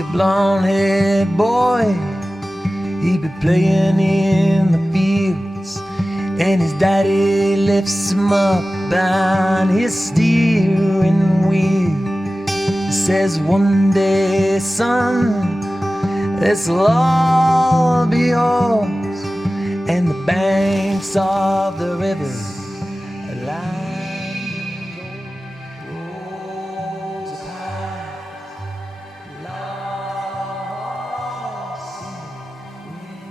be a blonde-haired boy. He'd be playing in the fields, and his daddy lifts him up on his steering wheel. He says, one day, son, this'll all be yours, and the banks of the river line rolls high, lost in the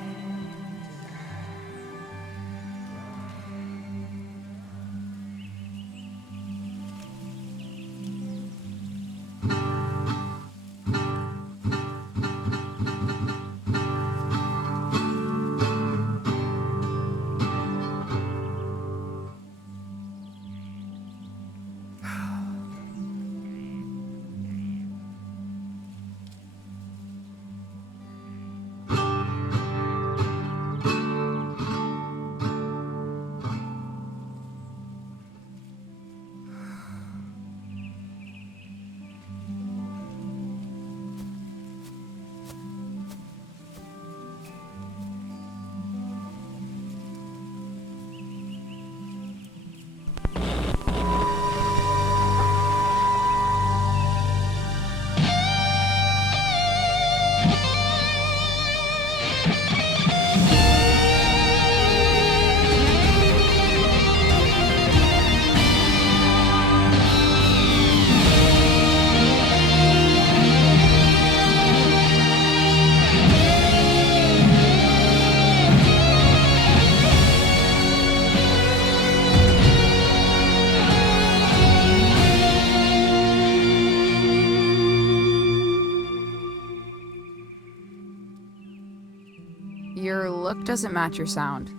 Your look doesn't match your sound.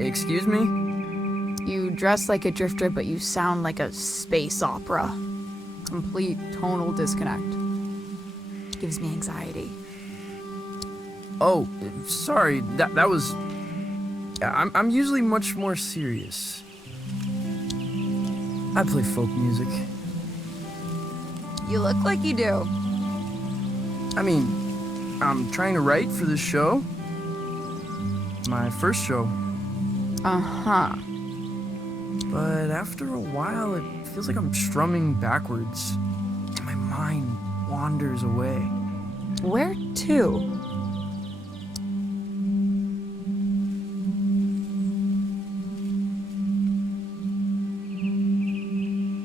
Excuse me? You dress like a drifter, but you sound like a space opera. Complete tonal disconnect. Gives me anxiety. Oh, sorry. That was... I'm usually much more serious. I play folk music. You look like you do. I mean, I'm trying to write for this show. My first show. Uh-huh. But after a while, it feels like I'm strumming backwards. And my mind wanders away. Where to?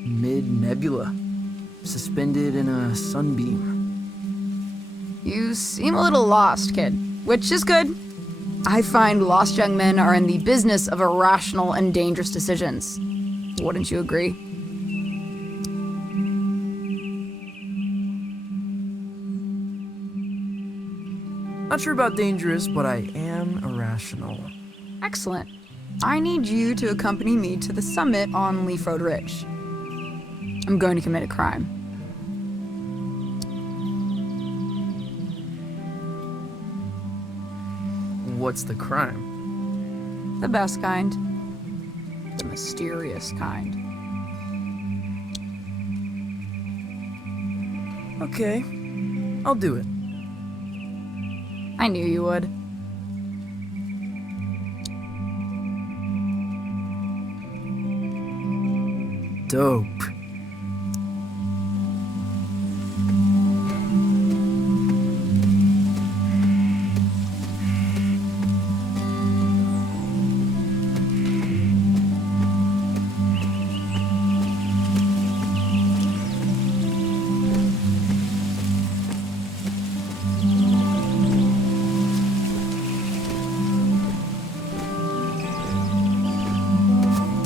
Mid-nebula. Suspended in a sunbeam. You seem a little lost, kid, which is good. I find lost young men are in the business of irrational and dangerous decisions. Wouldn't you agree? Not sure about dangerous, but I am irrational. Excellent. I need you to accompany me to the summit on Leaf Road Ridge. I'm going to commit a crime. What's the crime? The best kind. The mysterious kind. Okay, I'll do it. I knew you would. Dope.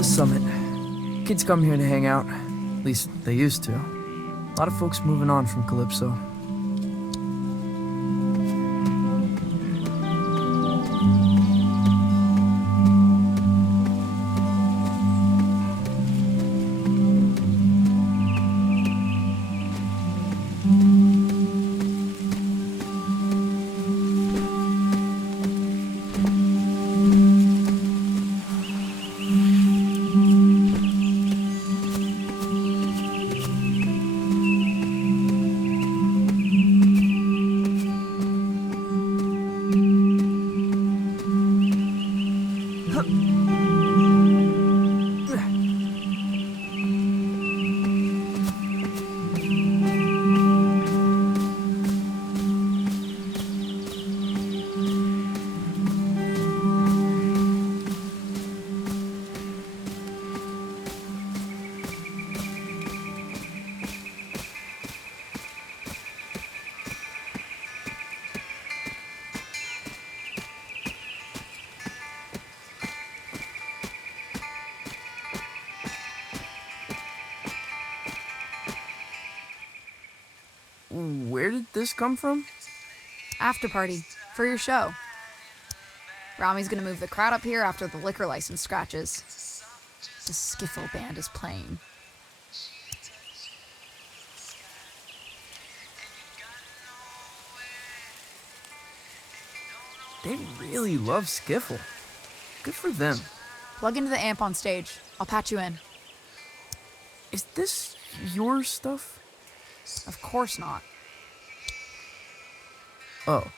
Summit. Kids come here to hang out. At least they used to. A lot of folks moving on from Calypso. this come from? After party. For your show. Rami's gonna move the crowd up here after the liquor license scratches. The skiffle band is playing. They really love skiffle. Good for them. Plug into the amp on stage. I'll patch you in. Is this your stuff? Of course not. Oh.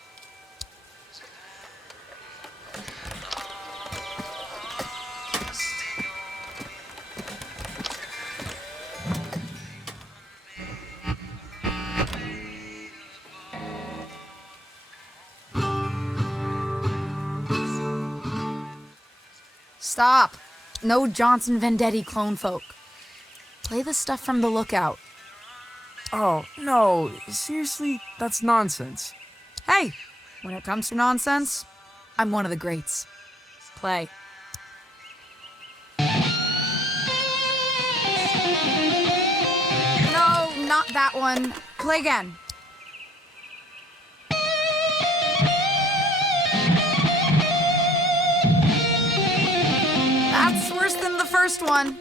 Stop! No Johnson Vendetti clone folk. Play the stuff from the Lookout. Oh, no. Seriously, that's nonsense. Hey, when it comes to nonsense, I'm one of the greats. Play. No, not that one. Play again. That's worse than the first one.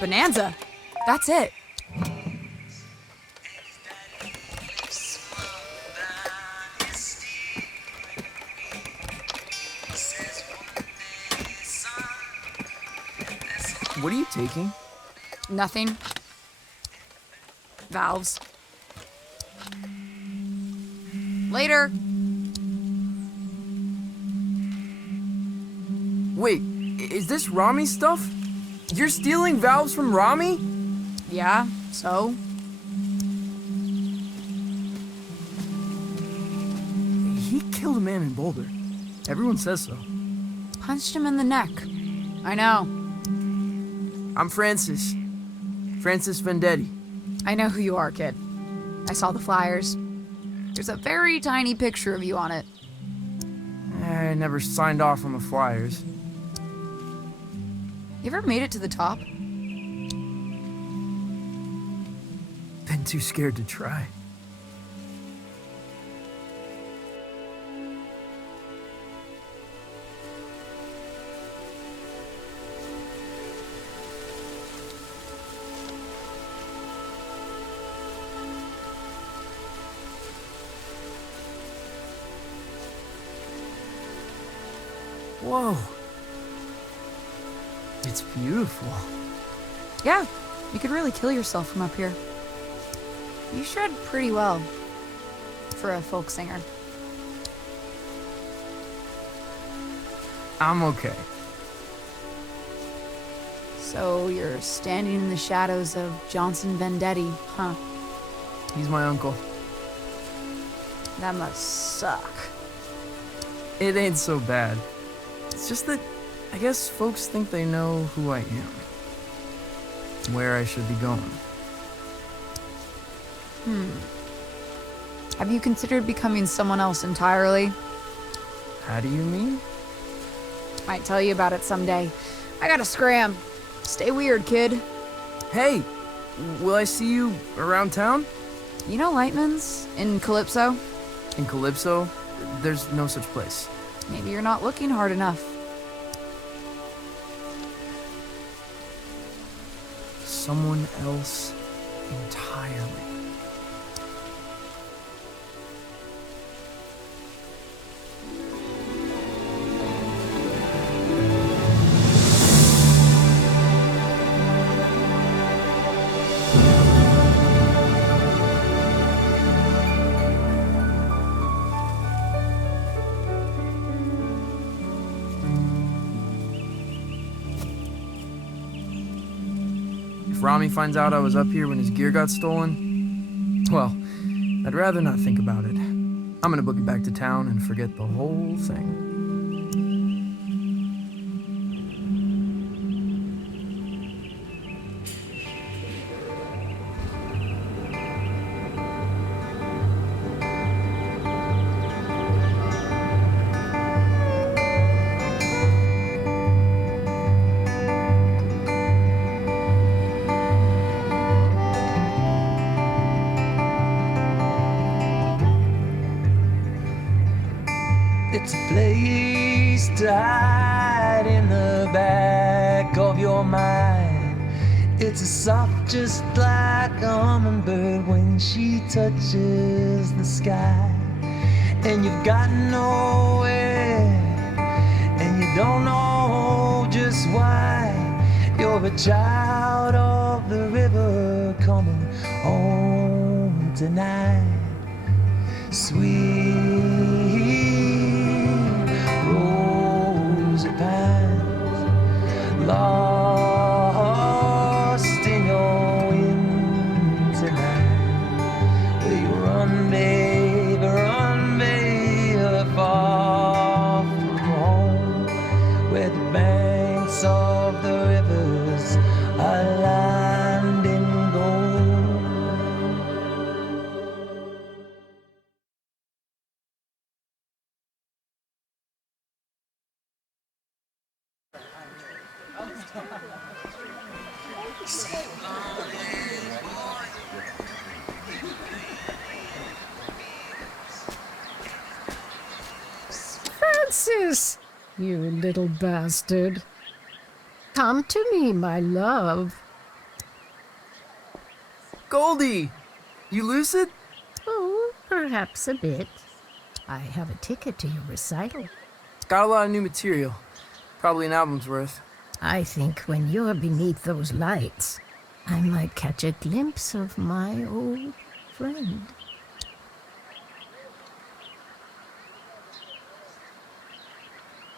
Bonanza. That's it. What are you taking? Nothing. Valves. Later. Wait, is this Rami's stuff? You're stealing valves from Rami? Yeah, so? He killed a man in Boulder. Everyone says so. Punched him in the neck. I know. I'm Francis. Francis Vendetti. I know who you are, kid. I saw the flyers. There's a very tiny picture of you on it. I never signed off on the flyers. You ever made it to the top? Been too scared to try. Whoa. It's beautiful. Yeah, you could really kill yourself from up here. You shred pretty well for a folk singer. I'm okay. So you're standing in the shadows of Johnson Vendetti, huh? He's my uncle. That must suck. It ain't so bad. It's just that I guess folks think they know who I am. Where I should be going. Have you considered becoming someone else entirely? How do you mean? Might tell you about it someday. I gotta scram. Stay weird, kid. Hey, will I see you around town? You know Lightman's in Calypso? In Calypso? There's no such place. Maybe you're not looking hard enough. Someone else entirely. If Rami finds out I was up here when his gear got stolen, well, I'd rather not think about it. I'm gonna book it back to town and forget the whole thing. It's a place to hide in the back of your mind. It's a soft just like a hummingbird when she touches the sky. And you've got nowhere, and you don't know just why. You're a child of the river coming home tonight. Sweet rosy pines, lost in your wind tonight. Will you run, babe, far from home, where the banks of the rivers are lined in gold. Francis, you little bastard. Come to me, my love. Goldie! You lucid? Oh, perhaps a bit. I have a ticket to your recital. Got a lot of new material. Probably an album's worth. I think when you're beneath those lights, I might catch a glimpse of my old friend.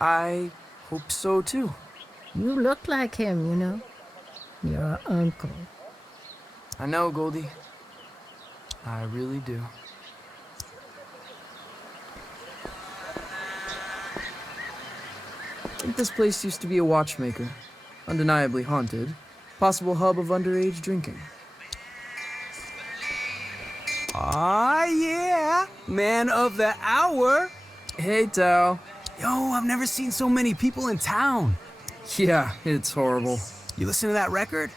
I hope so too. You look like him, you know. Your uncle. I know, Goldie. I really do. I think this place used to be a watchmaker. Undeniably haunted. Possible hub of underage drinking. Ah, yeah. Man of the hour. Hey, Tao. Yo, I've never seen so many people in town. Yeah, it's horrible. You listen to that record?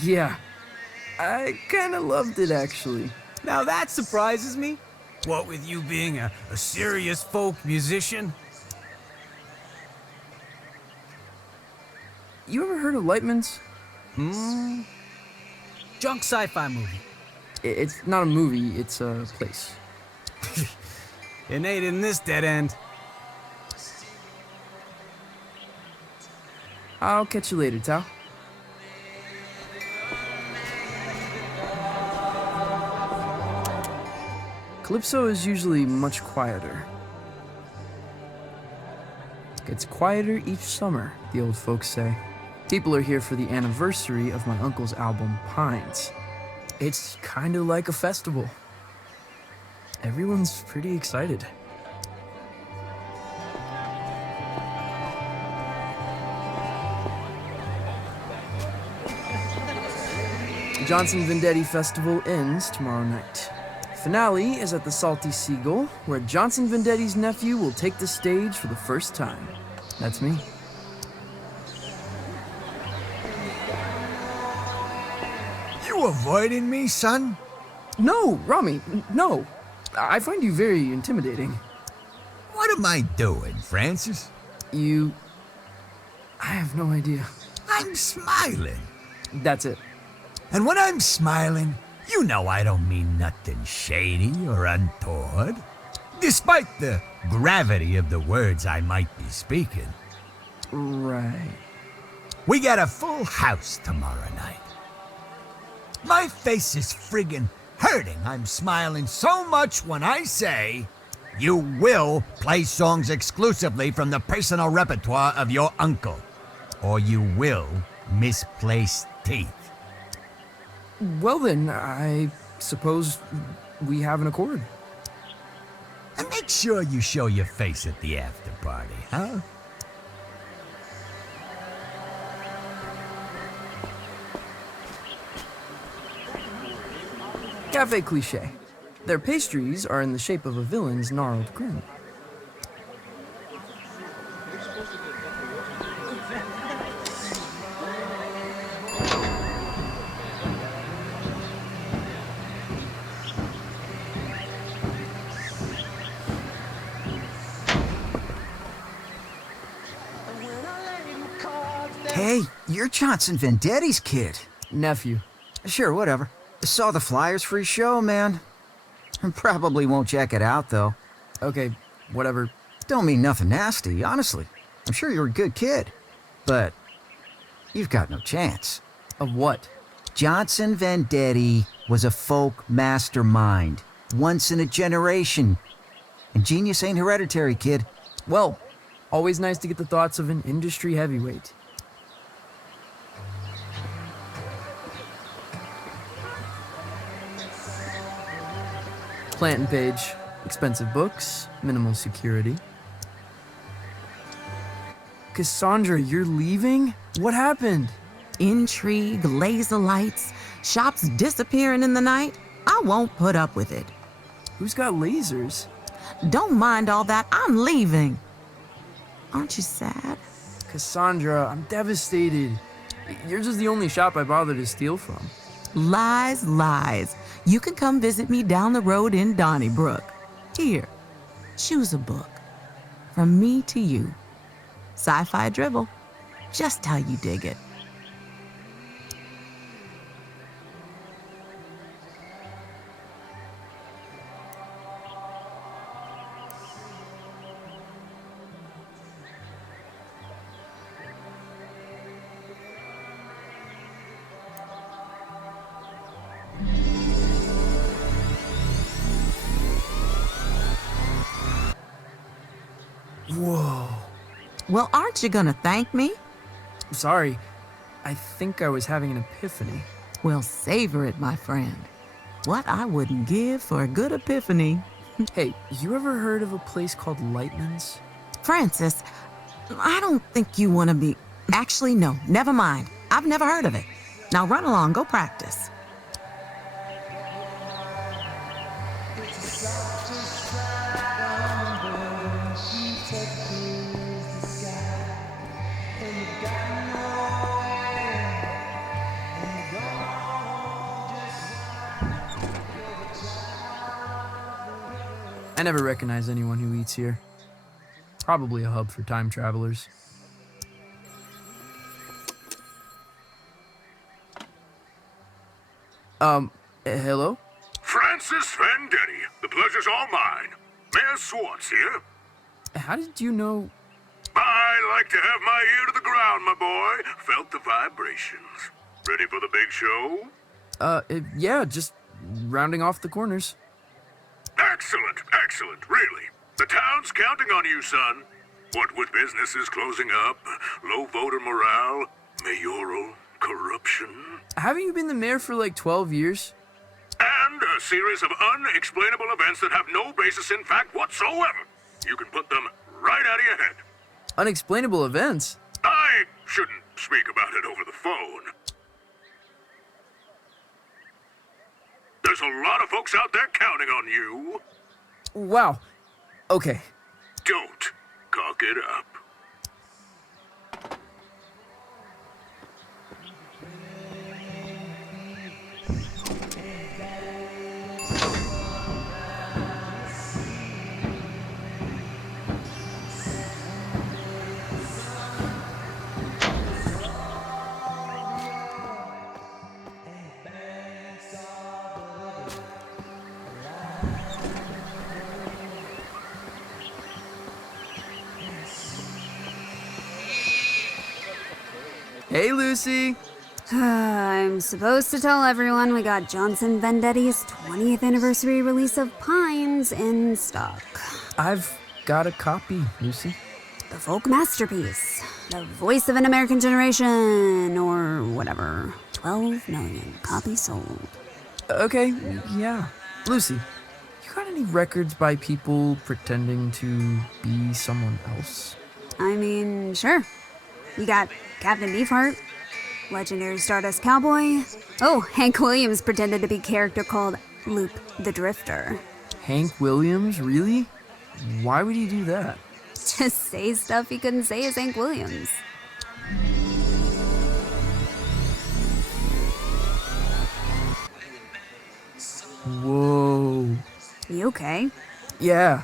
Yeah. I kinda loved it, actually. Now that surprises me. What with you being a serious folk musician? You ever heard of Lightman's? Junk sci-fi movie. It's not a movie, it's a place. It ain't in this dead end. I'll catch you later, Tao. Calypso is usually much quieter. Gets quieter each summer, the old folks say. People are here for the anniversary of my uncle's album, Pines. It's kinda like a festival. Everyone's pretty excited. The Johnson Vendetti Festival ends tomorrow night. Finale is at the Salty Seagull, where Johnson Vendetti's nephew will take the stage for the first time. That's me. You avoiding me, son? No, Rami, no. I find you very intimidating. What am I doing, Francis? I have no idea. I'm smiling. That's it. And when I'm smiling, you know I don't mean nothing shady or untoward. Despite the gravity of the words I might be speaking. Right. We got a full house tomorrow night. My face is friggin' hurting. I'm smiling so much when I say you will play songs exclusively from the personal repertoire of your uncle. Or you will misplace teeth. Well then, I suppose we have an accord. And make sure you show your face at the after party, huh? Cafe cliché. Their pastries are in the shape of a villain's gnarled grin. You're Johnson Vendetti's kid. Nephew. Sure, whatever. Saw the flyers for his show, man. Probably won't check it out, though. Okay, whatever. Don't mean nothing nasty, honestly. I'm sure you're a good kid. But you've got no chance. Of what? Johnson Vendetti was a folk mastermind. Once in a generation. And genius ain't hereditary, kid. Well, always nice to get the thoughts of an industry heavyweight. Planting page. Expensive books. Minimal security. Cassandra, you're leaving? What happened? Intrigue, laser lights, shops disappearing in the night. I won't put up with it. Who's got lasers? Don't mind all that. I'm leaving. Aren't you sad? Cassandra, I'm devastated. Yours is the only shop I bothered to steal from. Lies, lies. You can come visit me down the road in Donnybrook. Here, choose a book. From me to you. Sci-fi dribble. Just how you dig it. Whoa. Well, aren't you gonna thank me? Sorry. I think I was having an epiphany. Well, savor it, my friend. What I wouldn't give for a good epiphany. Hey, you ever heard of a place called Lightman's? Francis, I don't think you want to be... Actually, no, never mind. I've never heard of it. Now run along, go practice. I never recognize anyone who eats here. Probably a hub for time travelers. Hello? Francis Vendetti, the pleasure's all mine. Mayor Swartz here. How did you know? I like to have my ear to the ground, my boy. Felt the vibrations. Ready for the big show? Yeah, just rounding off the corners. Excellent, excellent, really. The town's counting on you, son. What with businesses closing up, low voter morale, mayoral corruption, Haven't you been the mayor for like 12 years? and a series of unexplainable events that have no basis in fact whatsoever. You can put them right out of your head. Unexplainable events? I shouldn't speak about it over the phone. There's a lot of folks out there counting on you. Wow. Okay. Don't cock it up. Hey, Lucy. I'm supposed to tell everyone we got Johnson Vendetti's 20th anniversary release of Pines in stock. I've got a copy, Lucy. The folk masterpiece. The voice of an American generation, or whatever. 12 million copies sold. Okay, yeah. Lucy, you got any records by people pretending to be someone else? I mean, sure. You got Captain Beefheart, legendary Stardust Cowboy. Oh, Hank Williams pretended to be a character called Loop the Drifter. Hank Williams, really? Why would he do that? Just say stuff he couldn't say as Hank Williams. Whoa. You okay? Yeah,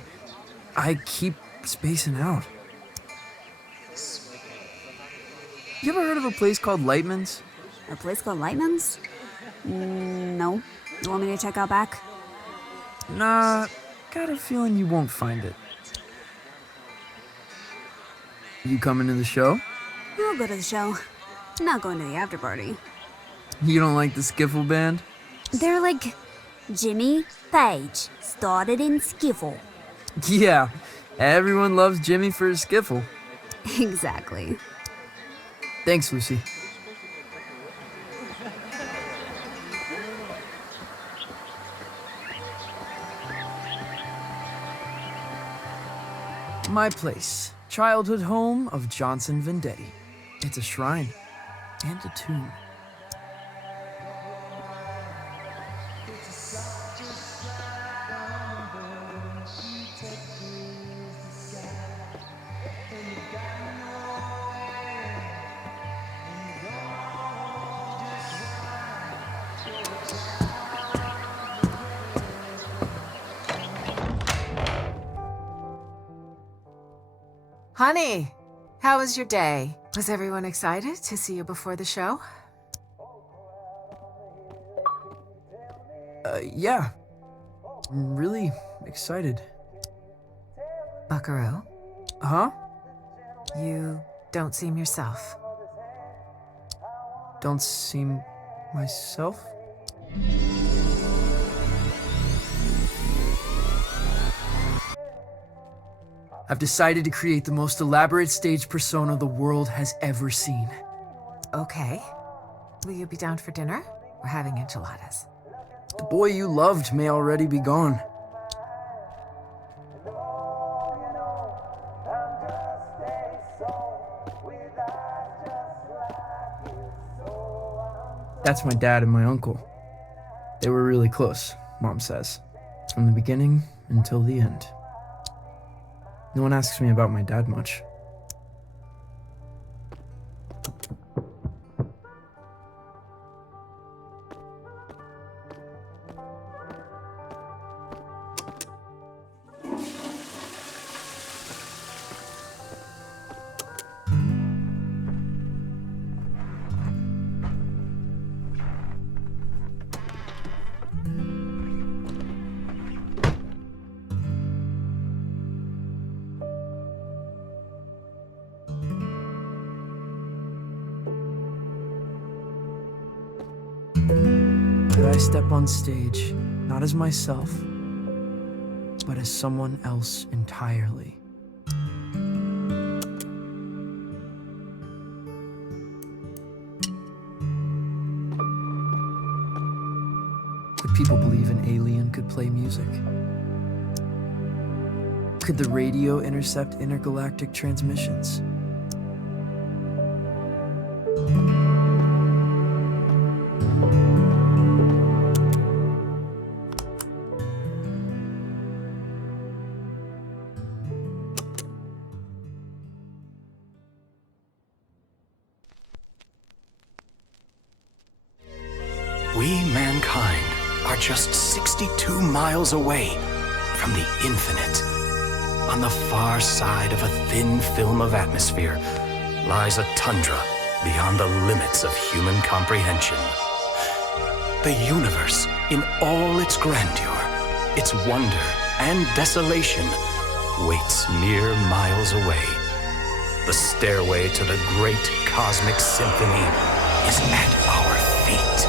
I keep spacing out. You ever heard of a place called Lightman's? A place called Lightman's? No. You want me to check out back? Nah, got a feeling you won't find it. You coming to the show? I'll go to the show. Not going to the after party. You don't like the skiffle band? They're like Jimmy Page, started in skiffle. Yeah, everyone loves Jimmy for his skiffle. Exactly. Thanks, Lucy. My place. Childhood home of Johnson Vendetti. It's a shrine and a tomb. Honey, how was your day? Was everyone excited to see you before the show? Yeah. I'm really excited. Buckaroo, Huh? you don't seem yourself. Don't seem myself? I've decided to create the most elaborate stage persona the world has ever seen. Okay. Will you be down for dinner? We're having enchiladas. The boy you loved may already be gone. That's my dad and my uncle. They were really close, Mom says. From the beginning until the end. No one asks me about my dad much. I step on stage, not as myself, but as someone else entirely. Would people believe an alien could play music? Could the radio intercept intergalactic transmissions? We, mankind, are just 62 miles away from the infinite. On the far side of a thin film of atmosphere lies a tundra beyond the limits of human comprehension. The universe, in all its grandeur, its wonder and desolation, waits mere miles away. The stairway to the great cosmic symphony is at our feet.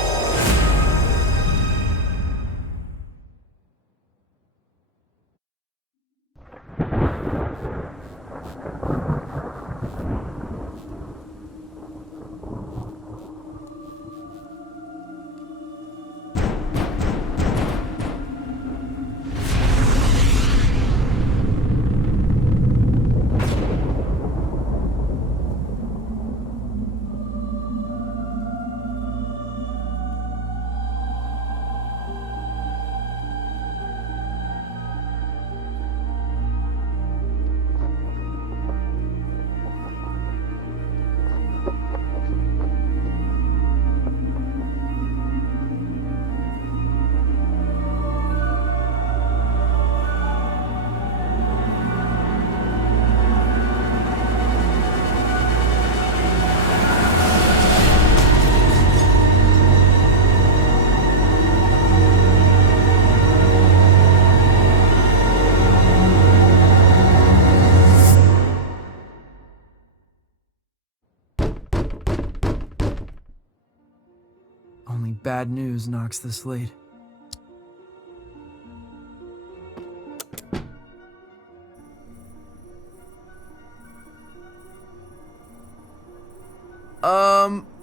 bad news knocks this late.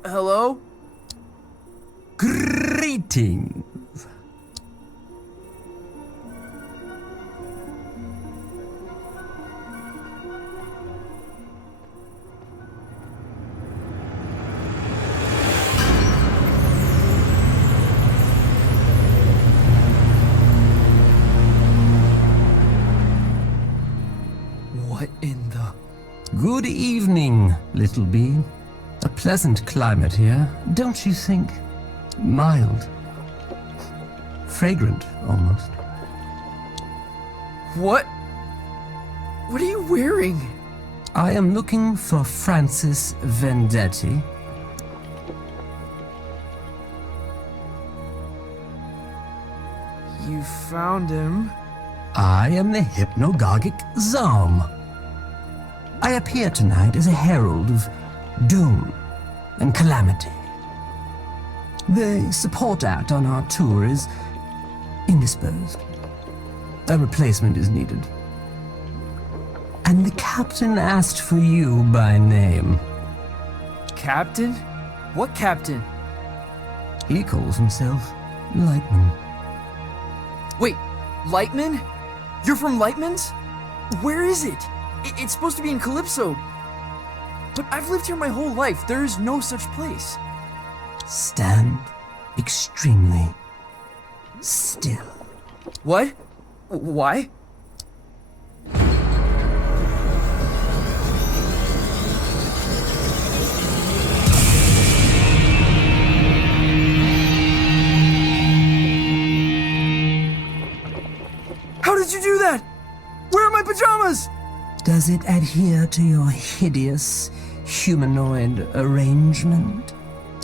Hello? Greetings. What in the... Good evening, little bee. A pleasant climate here, don't you think? Mild. Fragrant, almost. What? What are you wearing? I am looking for Francis Vendetti. You found him? I am the hypnagogic Zalm. I appear tonight as a herald of doom and calamity. The support act on our tour is indisposed. A replacement is needed. And the captain asked for you by name. Captain? What captain? He calls himself Lightman. Wait, Lightman? You're from Lightman's? Where is it? It's supposed to be in Calypso. But I've lived here my whole life. There is no such place. Stand extremely still. What? Why? How did you do that? Where are my pajamas? Does it adhere to your hideous humanoid arrangement?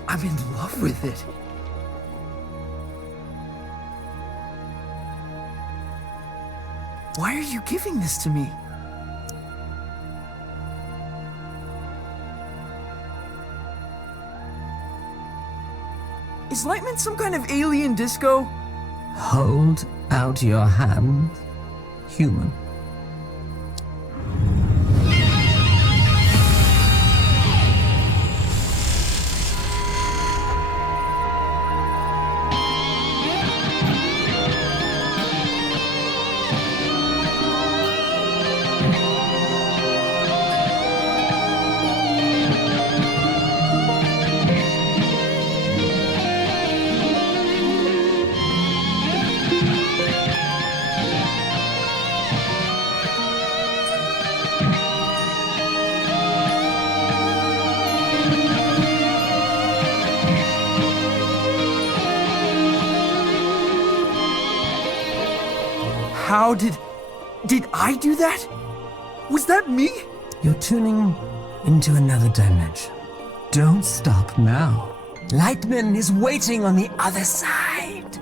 I'm in love with it. Why are you giving this to me? Is Lightman some kind of alien disco? Hold out your hand, human. How did I do that? Was that me? You're tuning into another dimension. Don't stop now. Lightman is waiting on the other side.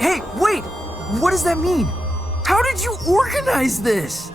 Hey, wait! What does that mean? How did you organize this?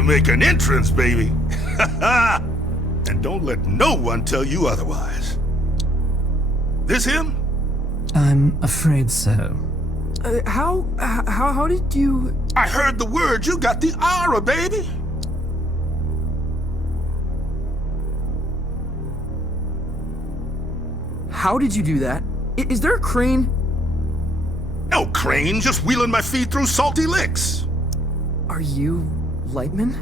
to make an entrance, baby. And don't let no one tell you otherwise. This him? I'm afraid so. How did you... I heard the word. You got the aura, baby. How did you do that? Is there a crane? No crane, just wheeling my feet through salty licks. Are you Lightman?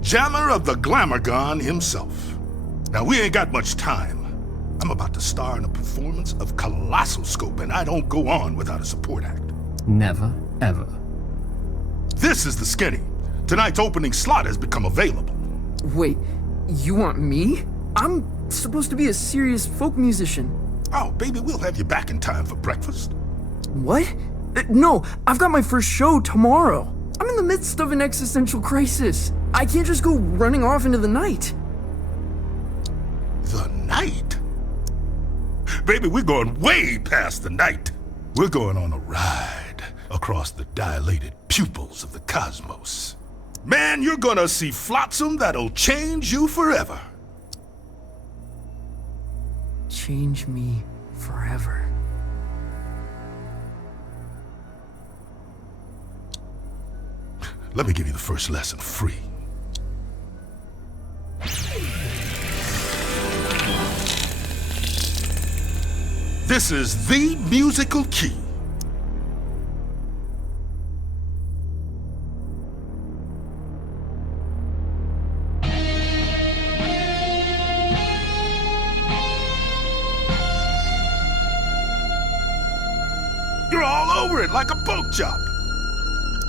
Jammer of the Glamourgon himself. Now, we ain't got much time. I'm about to star in a performance of Colossal Scope, and I don't go on without a support act. Never, ever. This is the Skinny. Tonight's opening slot has become available. Wait, you want me? I'm supposed to be a serious folk musician. Oh, baby, we'll have you back in time for breakfast. What? No, I've got my first show tomorrow. I'm in the midst of an existential crisis. I can't just go running off into the night. The night? Baby, we're going way past the night. We're going on a ride across the dilated pupils of the cosmos. Man, you're gonna see flotsam that'll change you forever. Change me forever. Let me give you the first lesson free. This is the musical key. You're all over it like a pork chop.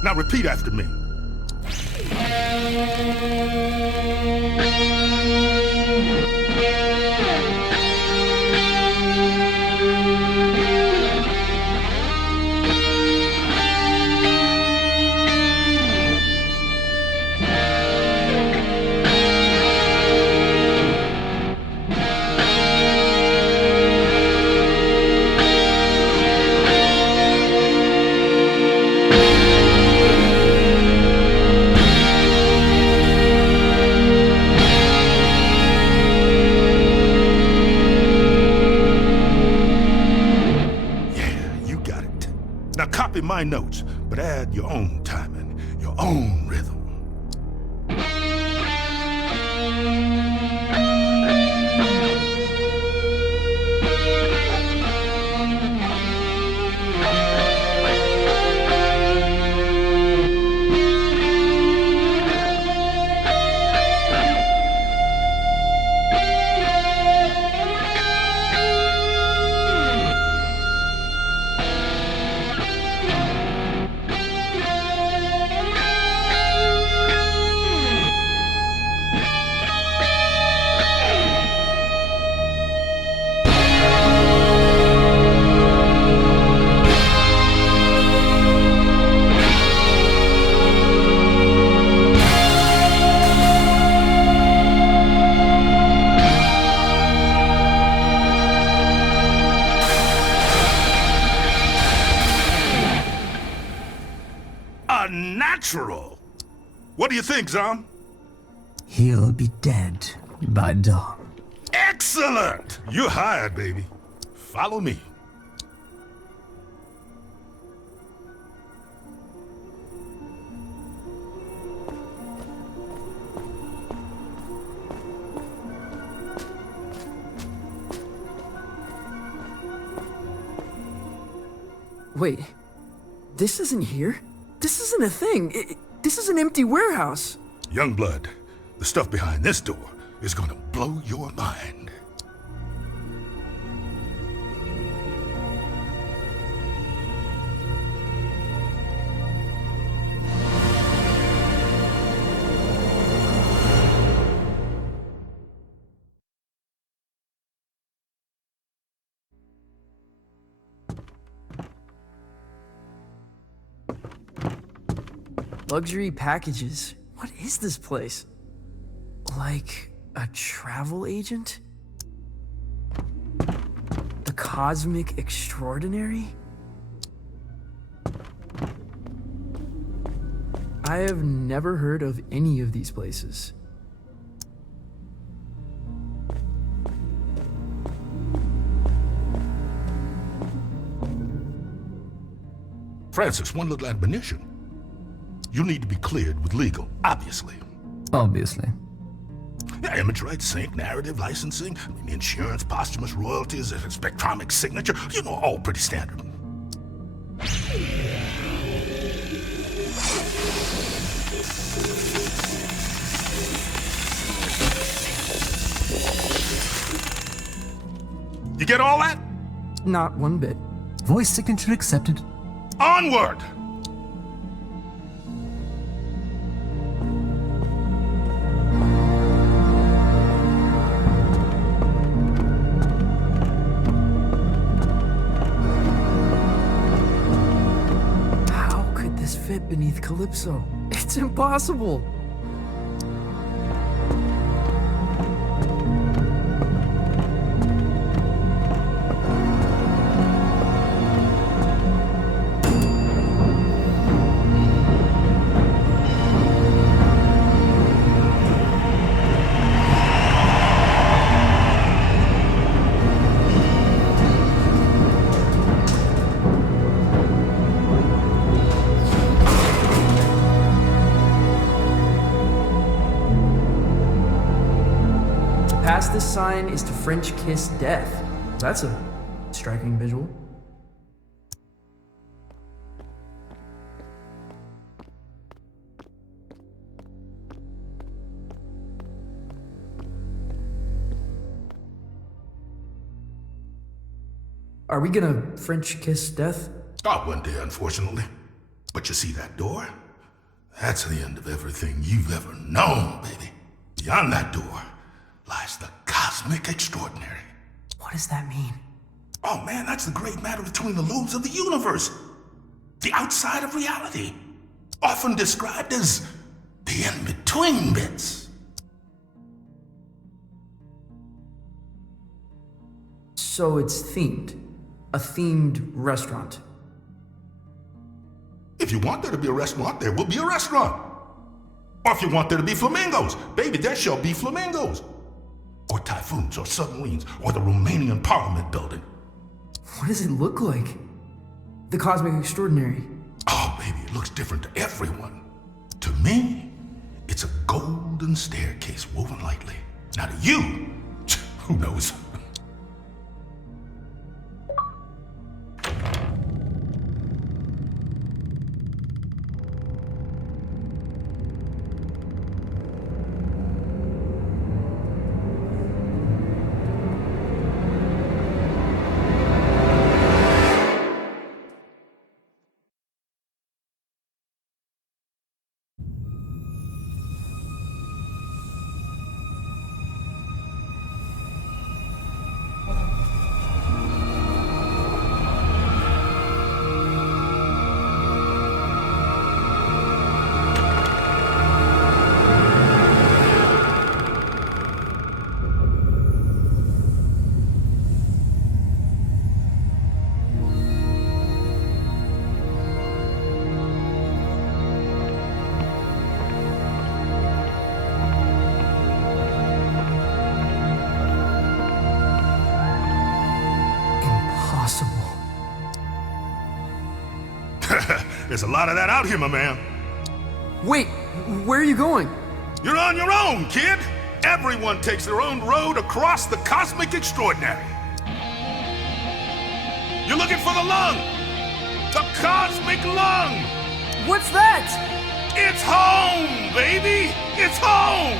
Now repeat after me. Copy my notes, but add your own timing, your own rhythm. Natural. What do you think, Zom? He'll be dead by dawn. Excellent! You're hired, baby. Follow me. Wait, this isn't here? This isn't a thing. This is an empty warehouse. Youngblood, the stuff behind this door is gonna blow your mind. Luxury packages. What is this place? Like a travel agent? The Cosmic Extraordinary? I have never heard of any of these places. Francis, one little admonition. You need to be cleared with legal, obviously. Obviously. Yeah, image rights, sync, narrative, licensing, insurance, posthumous royalties, spectromic signature, you know, all pretty standard. You get all that? Not one bit. Voice signature accepted. Onward! How could this fit beneath Calypso? It's impossible. Past this sign is to French kiss death. That's a striking visual. Are we gonna French kiss death? Oh, one day, unfortunately. But you see that door? That's the end of everything you've ever known, baby. Beyond that door lies the cosmic extraordinary. What does that mean? Oh man, that's the great matter between the lobes of the universe. The outside of reality. Often described as the in-between bits. So it's themed. A themed restaurant. If you want there to be a restaurant, there will be a restaurant. Or if you want there to be flamingos, baby, there shall be flamingos. Or typhoons, or submarines, or the Romanian Parliament building. What does it look like? The cosmic extraordinary. Oh, baby, it looks different to everyone. To me, it's a golden staircase woven lightly. Now to you, who knows? There's a lot of that out here, my man. Wait, where are you going? You're on your own, kid. Everyone takes their own road across the cosmic extraordinary. You're looking for the lung. The cosmic lung. What's that? It's home, baby. It's home.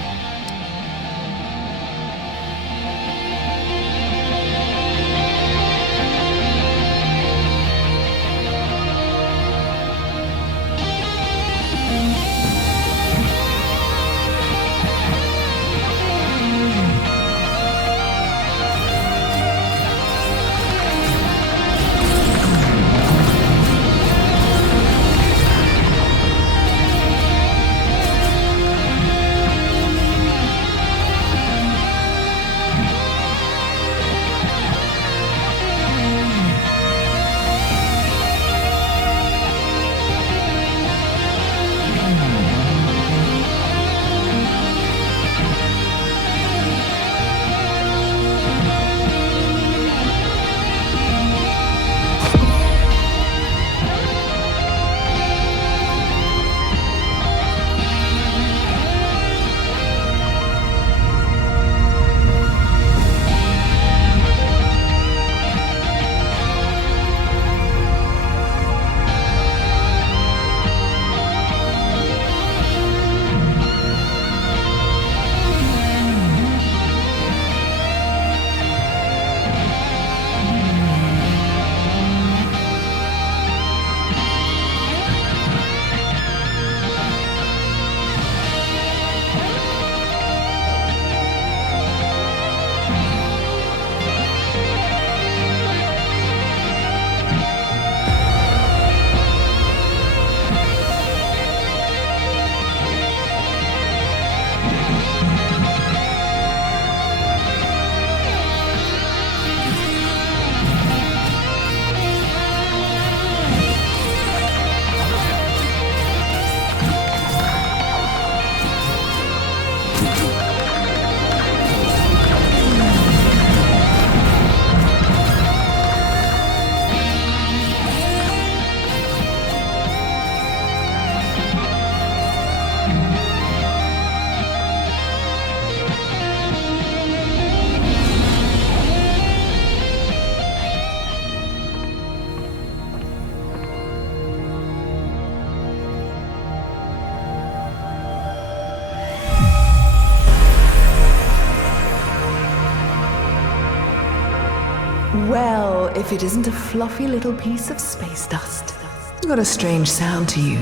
Well, if it isn't a fluffy little piece of space dust. You got a strange sound to you.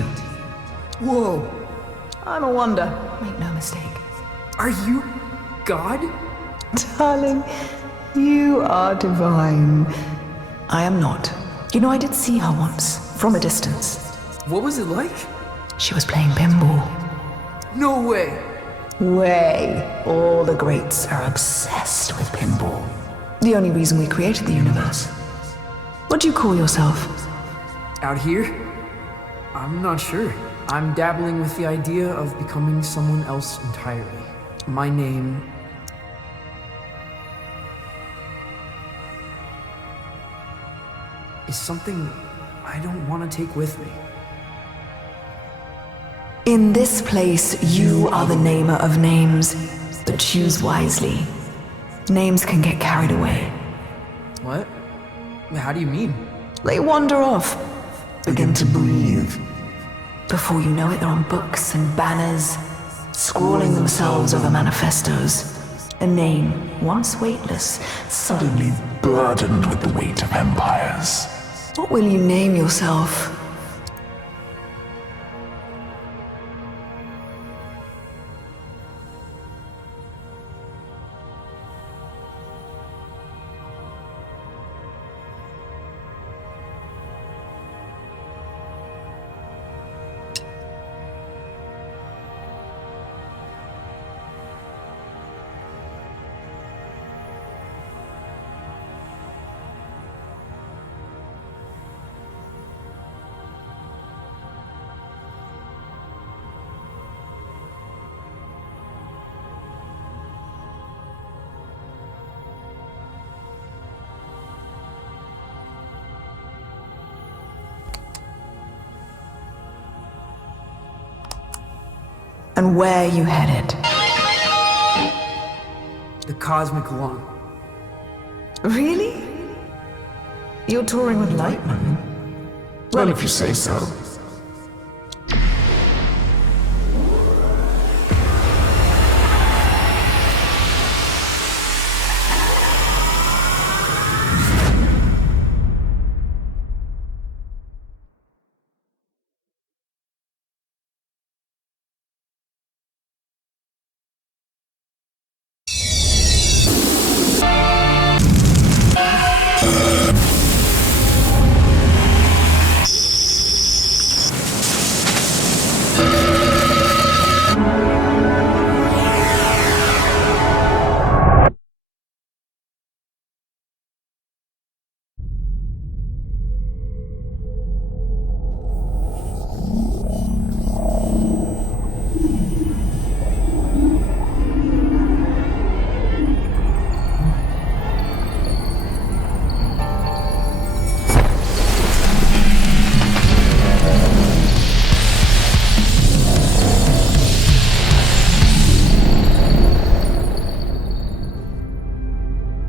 Whoa. I'm a wonder, make no mistake. Are you God? Darling, you are divine. I am not. You know, I did see her once, from a distance. What was it like? She was playing pinball. No way. Way. All the greats are obsessed with pinball. The only reason we created the universe. What do you call yourself? Out here? I'm not sure. I'm dabbling with the idea of becoming someone else entirely. My name... is something I don't want to take with me. In this place, you are the namer of names, but choose wisely. Names can get carried away. What? How do you mean? They wander off, begin to breathe. Before you know it, they're on books and banners, scrawling themselves over manifestos. A name, once weightless, suddenly burdened with the weight of empires. What will you name yourself? And where you headed? The Cosmic Lung. Really? You're touring with Lightman? Well, if you say so.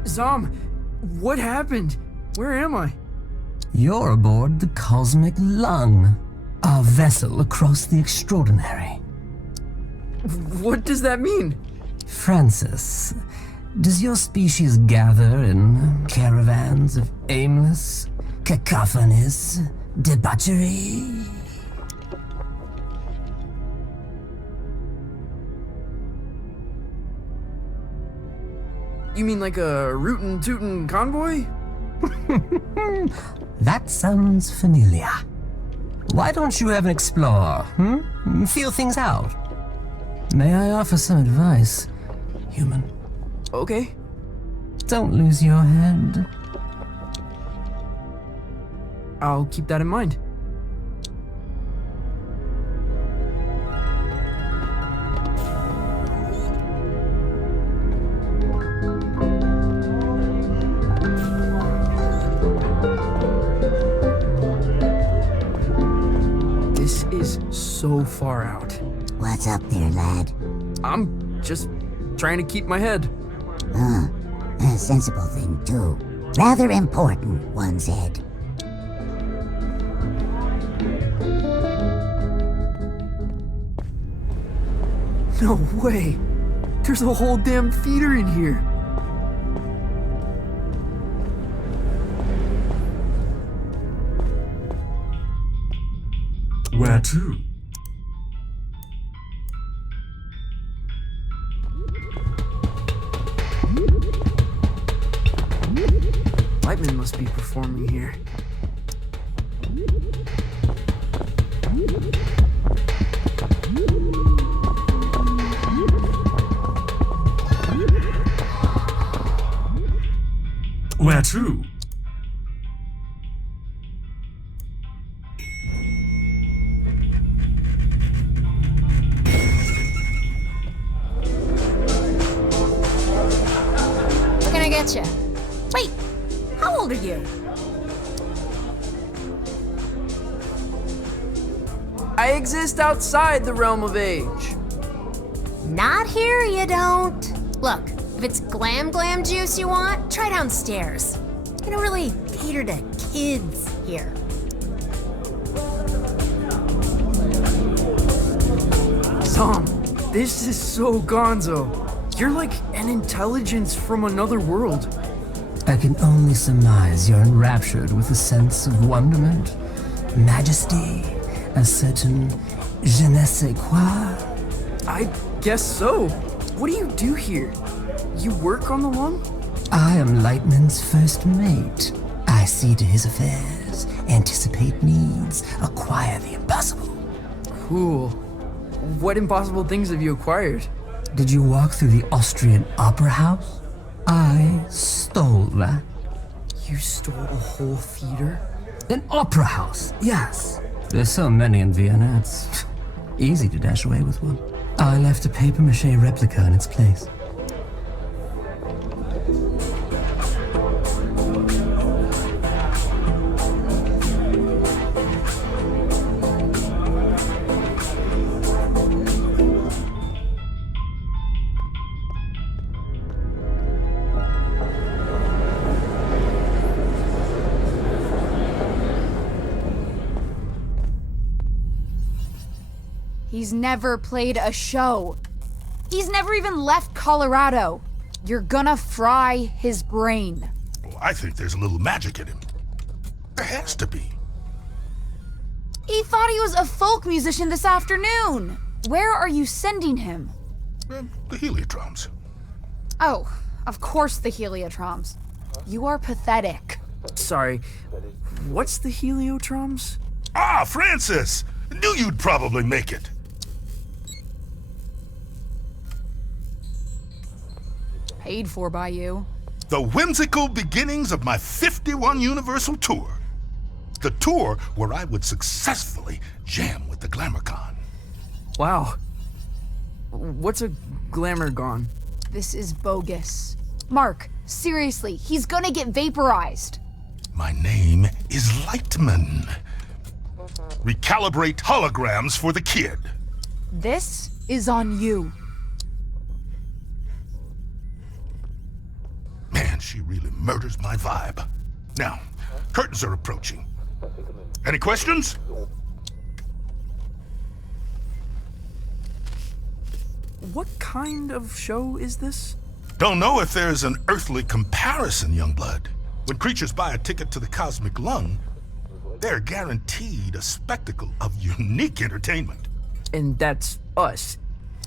Zom, what happened? Where am I? You're aboard the Cosmic Lung, our vessel across the extraordinary. What does that mean? Francis, does your species gather in caravans of aimless, cacophonous debauchery? You mean like a rootin' tootin' convoy? That sounds familiar. Why don't you have an explore, Feel things out. May I offer some advice, human? Okay. Don't lose your head. I'll keep that in mind. This is so far out. What's up there, lad? I'm just trying to keep my head. A sensible thing, too. Rather important, one said. No way! There's a whole damn theater in here! Where to? Lightman must be performing here. Where to? What can I get you? Wait, how old are you? I exist outside the realm of age. Not here, you don't. Look, if it's glam juice you want, try downstairs. We don't really cater to kids here. Tom, this is so gonzo. You're like an intelligence from another world. I can only surmise you're enraptured with a sense of wonderment, majesty, a certain je ne sais quoi. I guess so. What do you do here? You work on the lung? I am Lightman's first mate. I see to his affairs, anticipate needs, acquire the impossible. Cool. What impossible things have you acquired? Did you walk through the Austrian Opera House? I stole that. You stole a whole theater? An opera house, yes. There's so many in Vienna, it's easy to dash away with one. I left a papier-mâché replica in its place. He's never played a show. He's never even left Colorado. You're gonna fry his brain. Well, I think there's a little magic in him. There has to be. He thought he was a folk musician this afternoon. Where are you sending him? The Heliotroms. Oh, of course the Heliotroms. You are pathetic. Sorry, what's the Heliotroms? Ah, Francis! Knew you'd probably make it. Paid for by you. The whimsical beginnings of my 51 Universal Tour. The tour where I would successfully jam with the Glamourcon. Wow. What's a Glamourgon? This is bogus. Mark, seriously, he's gonna get vaporized. My name is Lightman. Recalibrate holograms for the kid. This is on you. Man, she really murders my vibe. Now, curtains are approaching. Any questions? What kind of show is this? Don't know if there's an earthly comparison, Youngblood. When creatures buy a ticket to the cosmic lung, they're guaranteed a spectacle of unique entertainment. And that's us.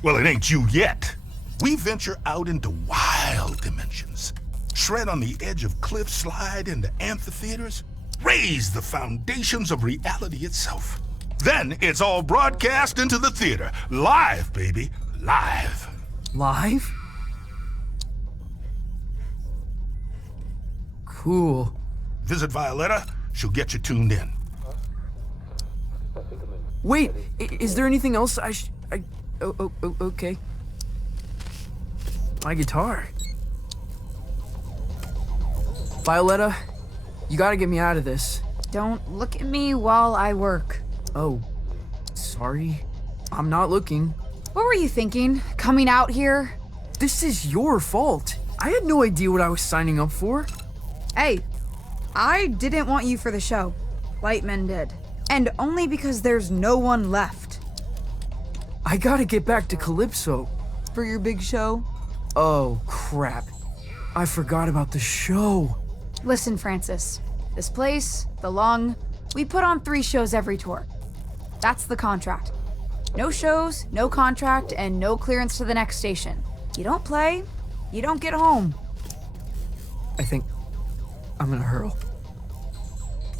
Well, it ain't you yet. We venture out into wild dimensions, shred on the edge of cliffs, slide into amphitheaters, raise the foundations of reality itself. Then it's all broadcast into the theater. Live, baby. Live. Live? Cool. Visit Violetta. She'll get you tuned in. Wait, is there anything else okay. My guitar. Violetta, you gotta get me out of this. Don't look at me while I work. Oh, sorry. I'm not looking. What were you thinking, coming out here? This is your fault. I had no idea what I was signing up for. Hey, I didn't want you for the show. Lightman did. And only because there's no one left. I gotta get back to Calypso. For your big show? Oh, crap. I forgot about the show. Listen, Francis. This place, the Lung, we put on 3 shows every tour. That's the contract. No shows, no contract, and no clearance to the next station. You don't play, you don't get home. I think I'm gonna hurl.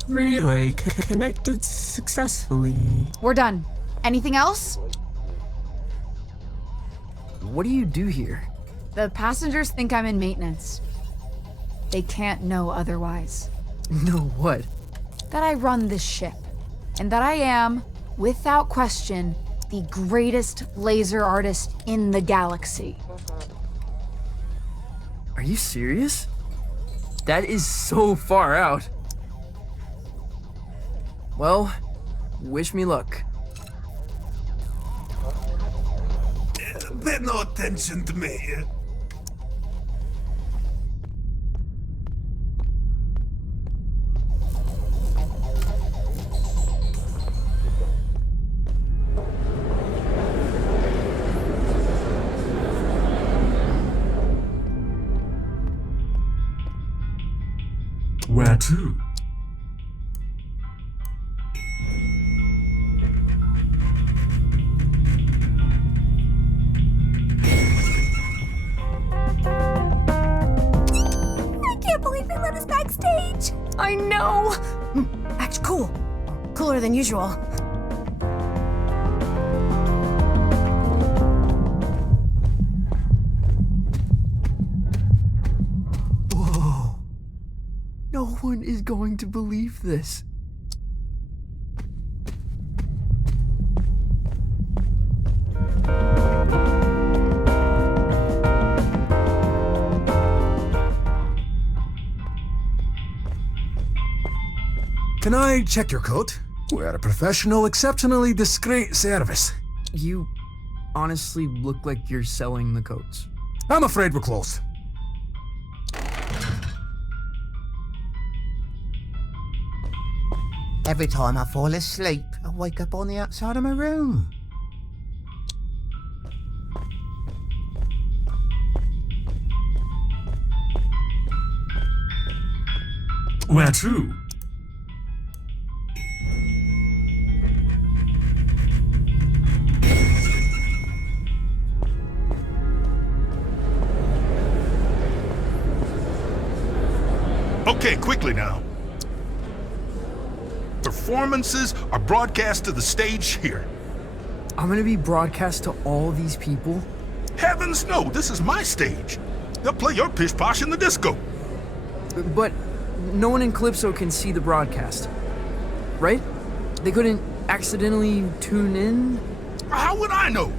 Relay connected successfully. We're done. Anything else? What do you do here? The passengers think I'm in maintenance. They can't know otherwise. No, what? That I run this ship, and that I am, without question, the greatest laser artist in the galaxy. Are you serious? That is so far out. Well, wish me luck. Pay no attention to me. Where to? I can't believe they let us backstage. I know! Act cool. Cooler than usual. Whoa. No one is going to believe this. Can I check your coat? We're a professional, exceptionally discreet service. You honestly look like you're selling the coats. I'm afraid we're closed. Every time I fall asleep, I wake up on the outside of my room. Where to? Okay, quickly now. Performances are broadcast to the stage here. I'm gonna be broadcast to all these people? Heavens no, this is my stage. They'll play your pish posh in the disco. But no one in Calypso can see the broadcast, right? They couldn't accidentally tune in? How would I know?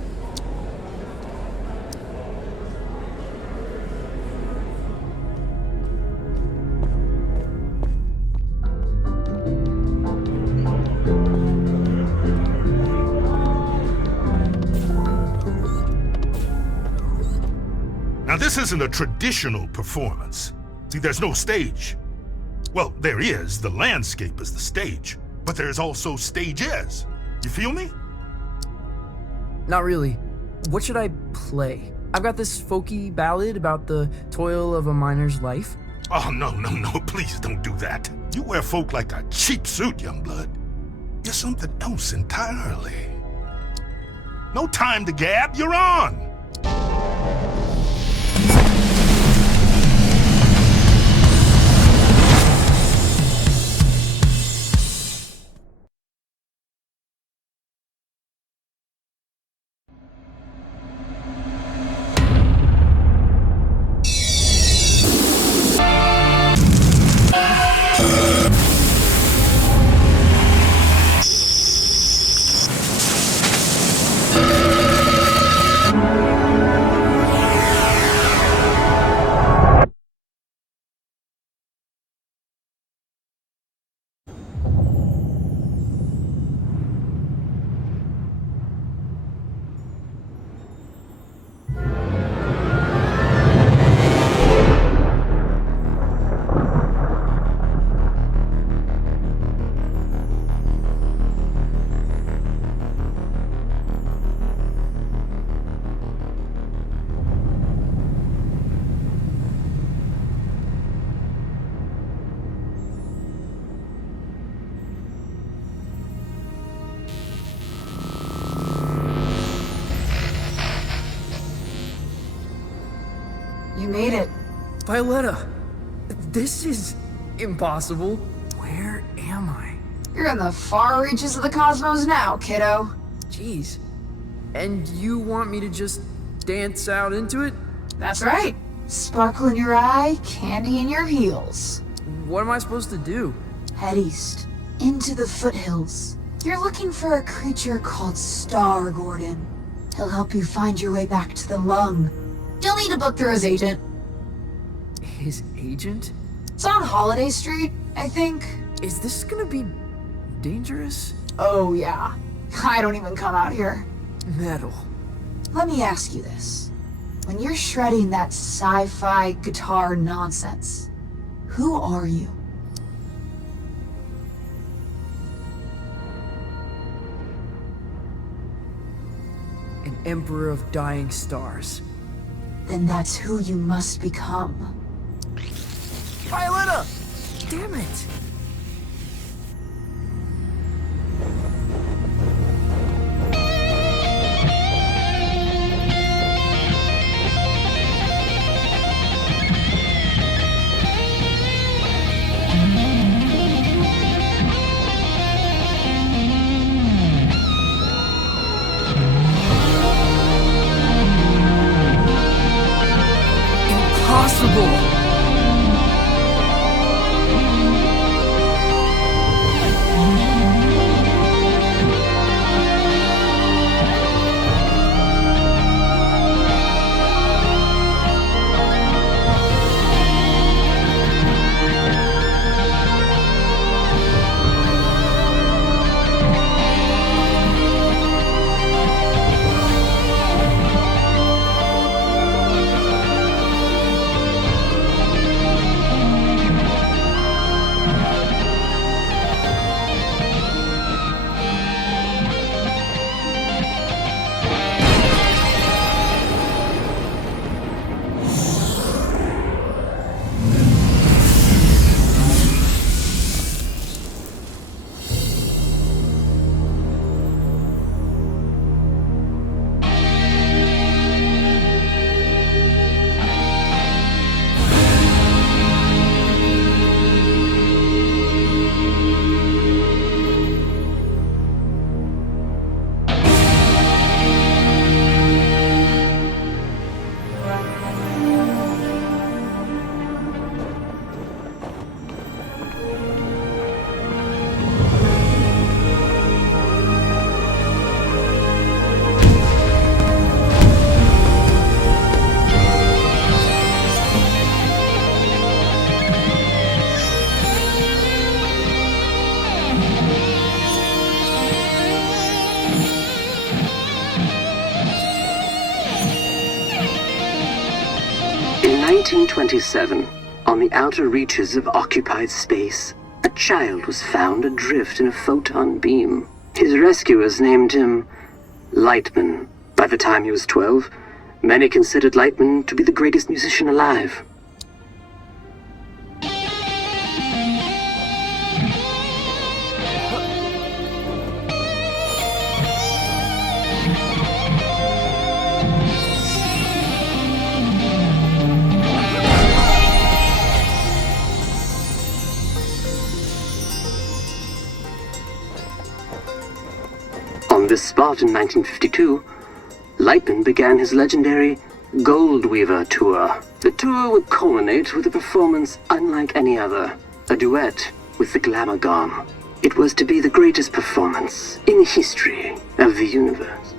Now, this isn't a traditional performance. See, there's no stage. Well, there is. The landscape is the stage. But there's also stages. You feel me? Not really. What should I play? I've got this folky ballad about the toil of a miner's life. Oh, no, please don't do that. You wear folk like a cheap suit, young blood. You're something else entirely. No time to gab, you're on! Violetta, this is impossible. Where am I? You're in the far reaches of the cosmos now, kiddo. Jeez. And you want me to just dance out into it? That's right. Sparkle in your eye, candy in your heels. What am I supposed to do? Head east, into the foothills. You're looking for a creature called Star Gordon. He'll help you find your way back to the lung. You'll need a book through his agent. His agent? It's on Holiday Street, I think. Is this gonna be dangerous? Oh yeah. I don't even come out here. Metal. Let me ask you this. When you're shredding that sci-fi guitar nonsense, who are you? An emperor of dying stars. Then that's who you must become. Violetta! Damn it! Impossible! In 1927, on the outer reaches of occupied space, a child was found adrift in a photon beam. His rescuers named him Lightman. By the time he was 12, many considered Lightman to be the greatest musician alive. On this spot in 1952, Lightman began his legendary Gold Weaver Tour. The tour would culminate with a performance unlike any other, a duet with the Glamour Gone. It was to be the greatest performance in the history of the universe.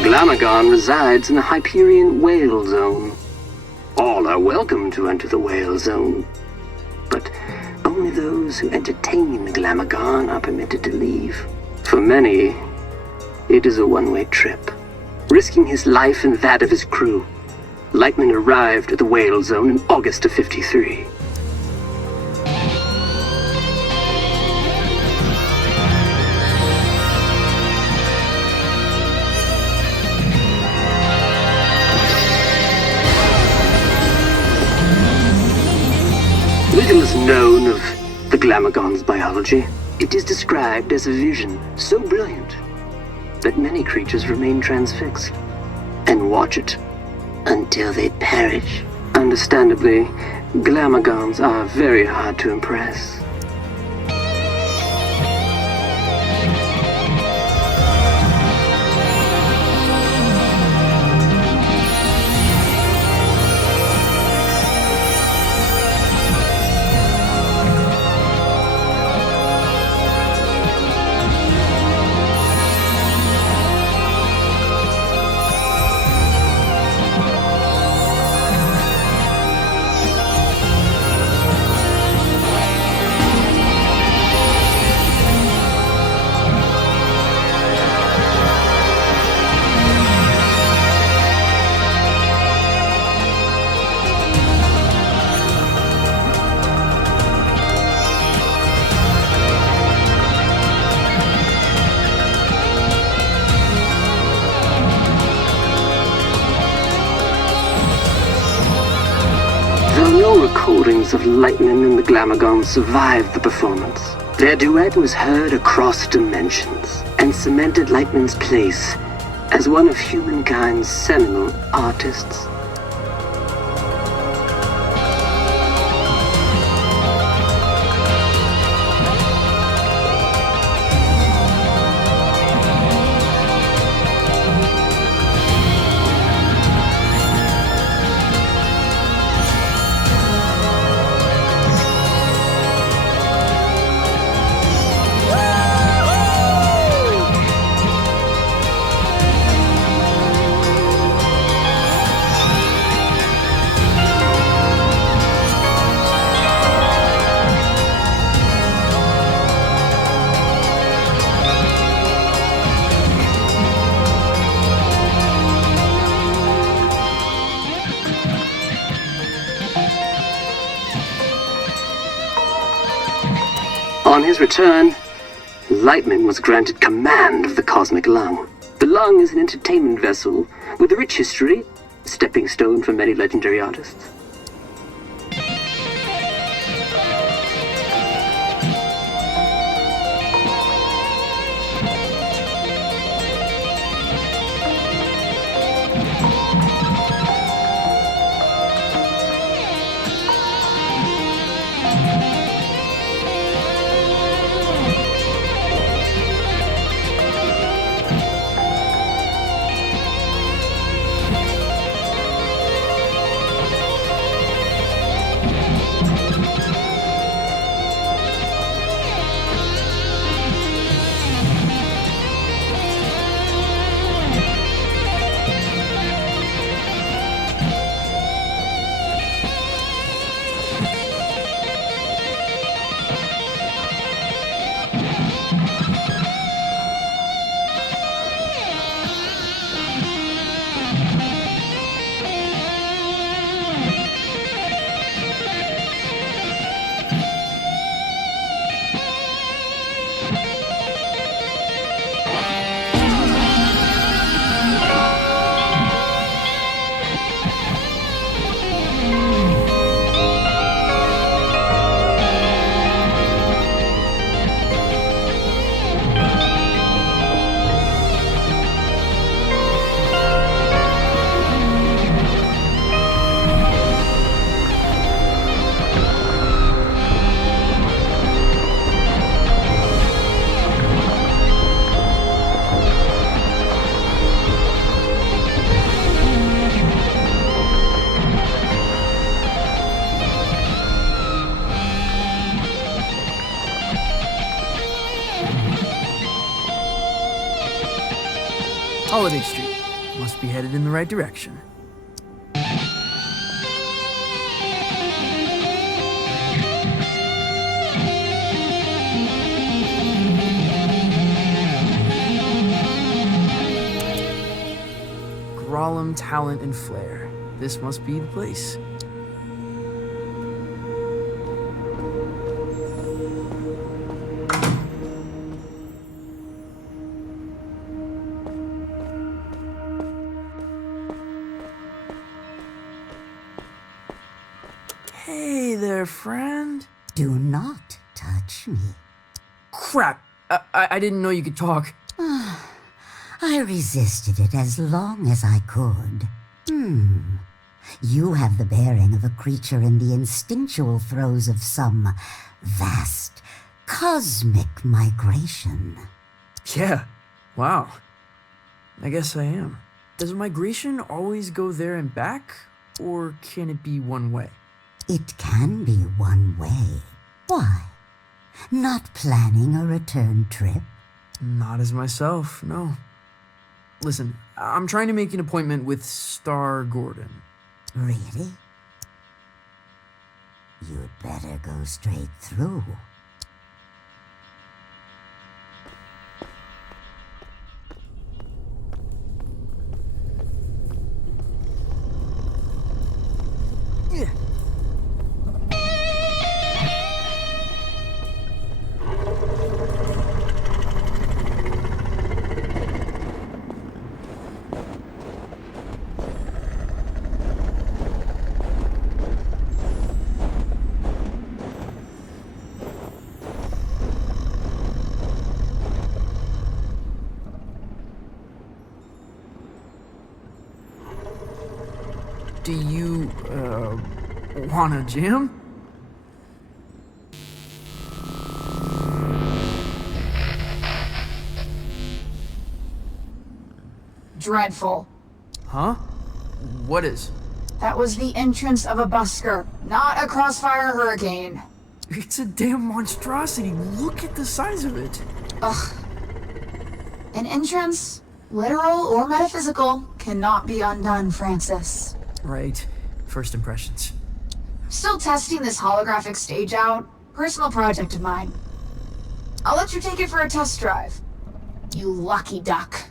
Glamagon resides in the Hyperion Whale Zone. All are welcome to enter the Whale Zone, but only those who entertain the Glamagon are permitted to leave. For many, it is a one-way trip. Risking his life and that of his crew, Lightman arrived at the Whale Zone in August of '53. little is known of the Glamagon's biology. It is described as a vision so brilliant that many creatures remain transfixed and watch it until they perish. Understandably, Glamagons are very hard to impress. No recordings of Lightman and the Glamagon survived the performance. Their duet was heard across dimensions and cemented Lightman's place as one of humankind's seminal artists. On his return, Lightman was granted command of the Cosmic Lung. The Lung is an entertainment vessel with a rich history, a stepping stone for many legendary artists. Holiday Street. Must be headed in the right direction. Grolem, talent, and flair. This must be the place. Hey there, friend. touch me. Crap! I didn't know you could talk. I resisted it as long as I could. You have the bearing of a creature in the instinctual throes of some vast, cosmic migration. Yeah, wow. I guess I am. Does a migration always go there and back, or can it be one way? It can be one way. Why? Not planning a return trip? Not as myself, no. Listen, I'm trying to make an appointment with Star Gordon. Really? You'd better go straight through. Do you, wanna jam? Dreadful. Huh? What is? That was the entrance of a busker, not a crossfire hurricane. It's a damn monstrosity. Look at the size of it. Ugh. An entrance, literal or metaphysical, cannot be undone, Francis. Right. First impressions. Still testing this holographic stage out. Personal project of mine. I'll let you take it for a test drive. You lucky duck.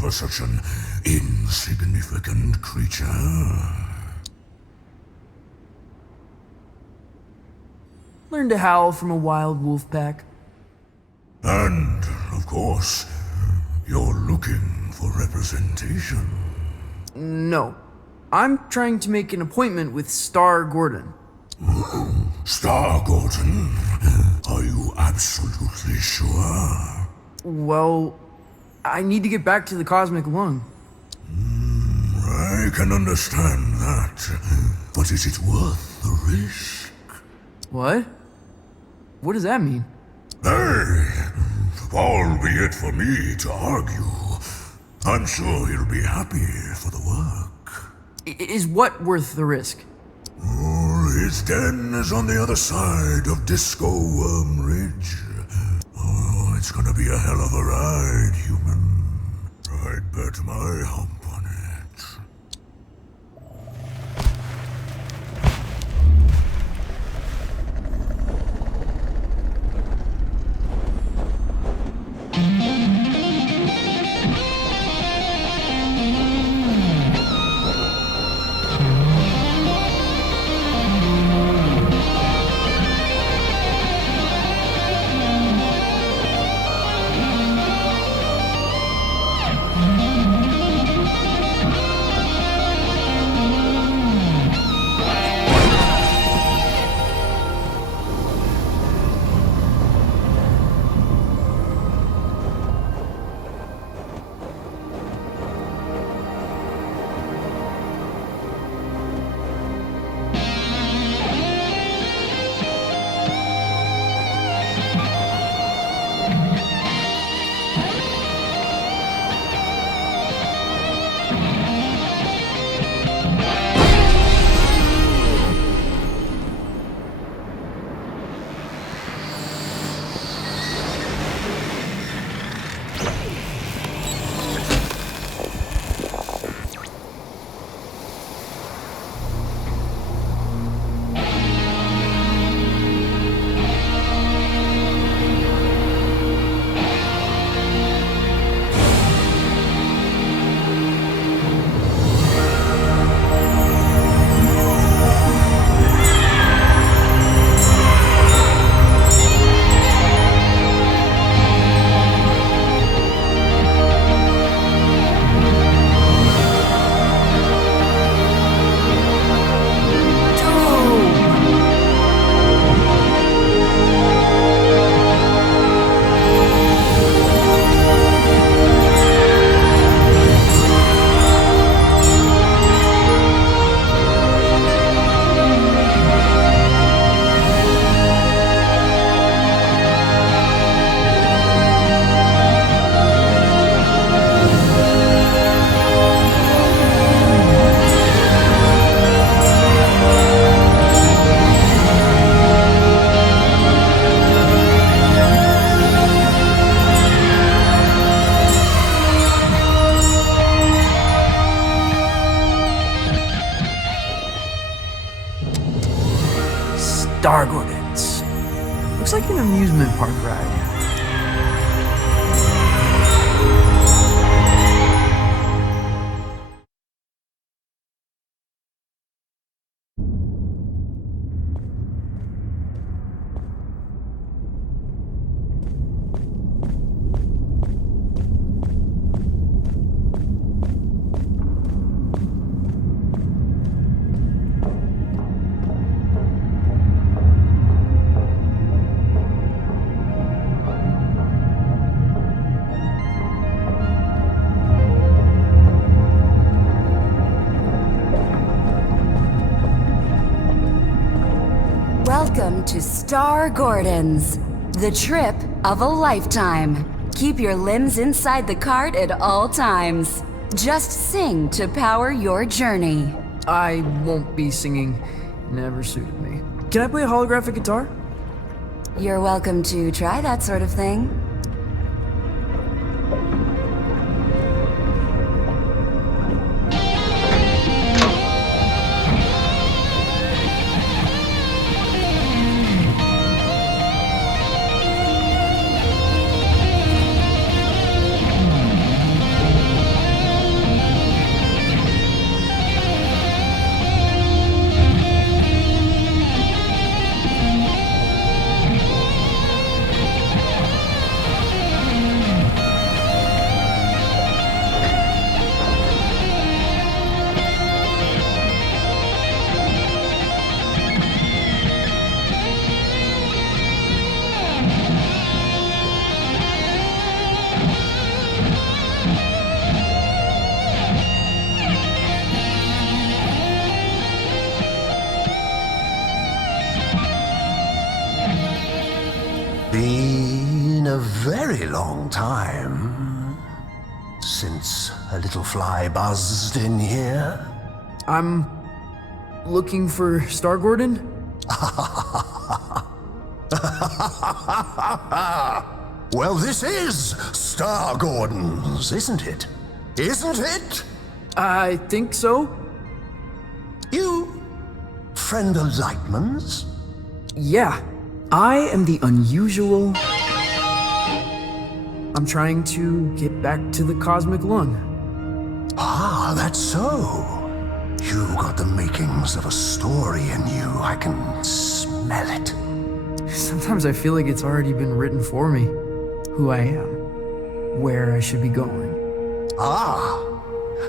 For such an insignificant creature. Learn to howl from a wild wolf pack. And, of course, you're looking for representation. No. I'm trying to make an appointment with Star Gordon. Star Gordon? Are you absolutely sure? Well, I need to get back to the cosmic lung. I can understand that, but is it worth the risk? What? What does that mean? Hey, albeit for me to argue, I'm sure he'll be happy for the work. Is what worth the risk? His den is on the other side of Disco Worm Ridge. It's gonna be a hell of a ride, human. I'd bet my hump on it. Looks like an amusement park ride. Welcome to Star Gordon's, the trip of a lifetime. Keep your limbs inside the cart at all times. Just sing to power your journey. I won't be singing. Never suited me. Can I play a holographic guitar? You're welcome to try that sort of thing. Been a very long time since a little fly buzzed in here. I'm looking for Star Gordon? Well, this is Star Gordon's, isn't it? Isn't it? I think so. You friend of Lightman's? Yeah. I am the unusual. I'm trying to get back to the cosmic lung. Ah, that's so. You got the makings of a story in you. I can smell it. Sometimes I feel like it's already been written for me. Who I am. Where I should be going. Ah,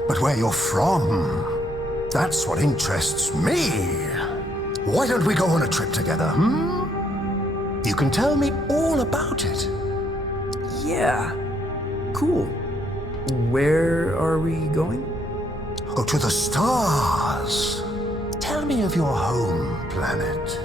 but where you're from, that's what interests me. Why don't we go on a trip together, You can tell me all about it. Yeah. Cool. Where are we going? Oh, to the stars. Tell me of your home planet.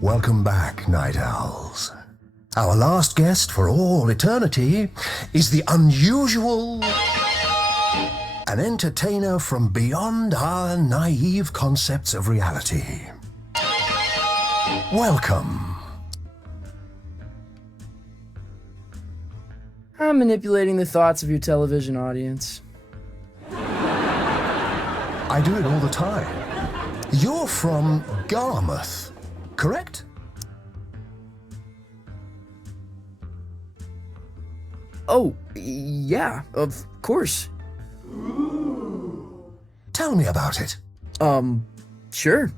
Welcome back, Night Owls. Our last guest for all eternity is the unusual, an entertainer from beyond our naive concepts of reality. Welcome. I'm manipulating the thoughts of your television audience. I do it all the time. You're from Garmouth, correct? Oh, yeah, of course. Tell me about it. Sure.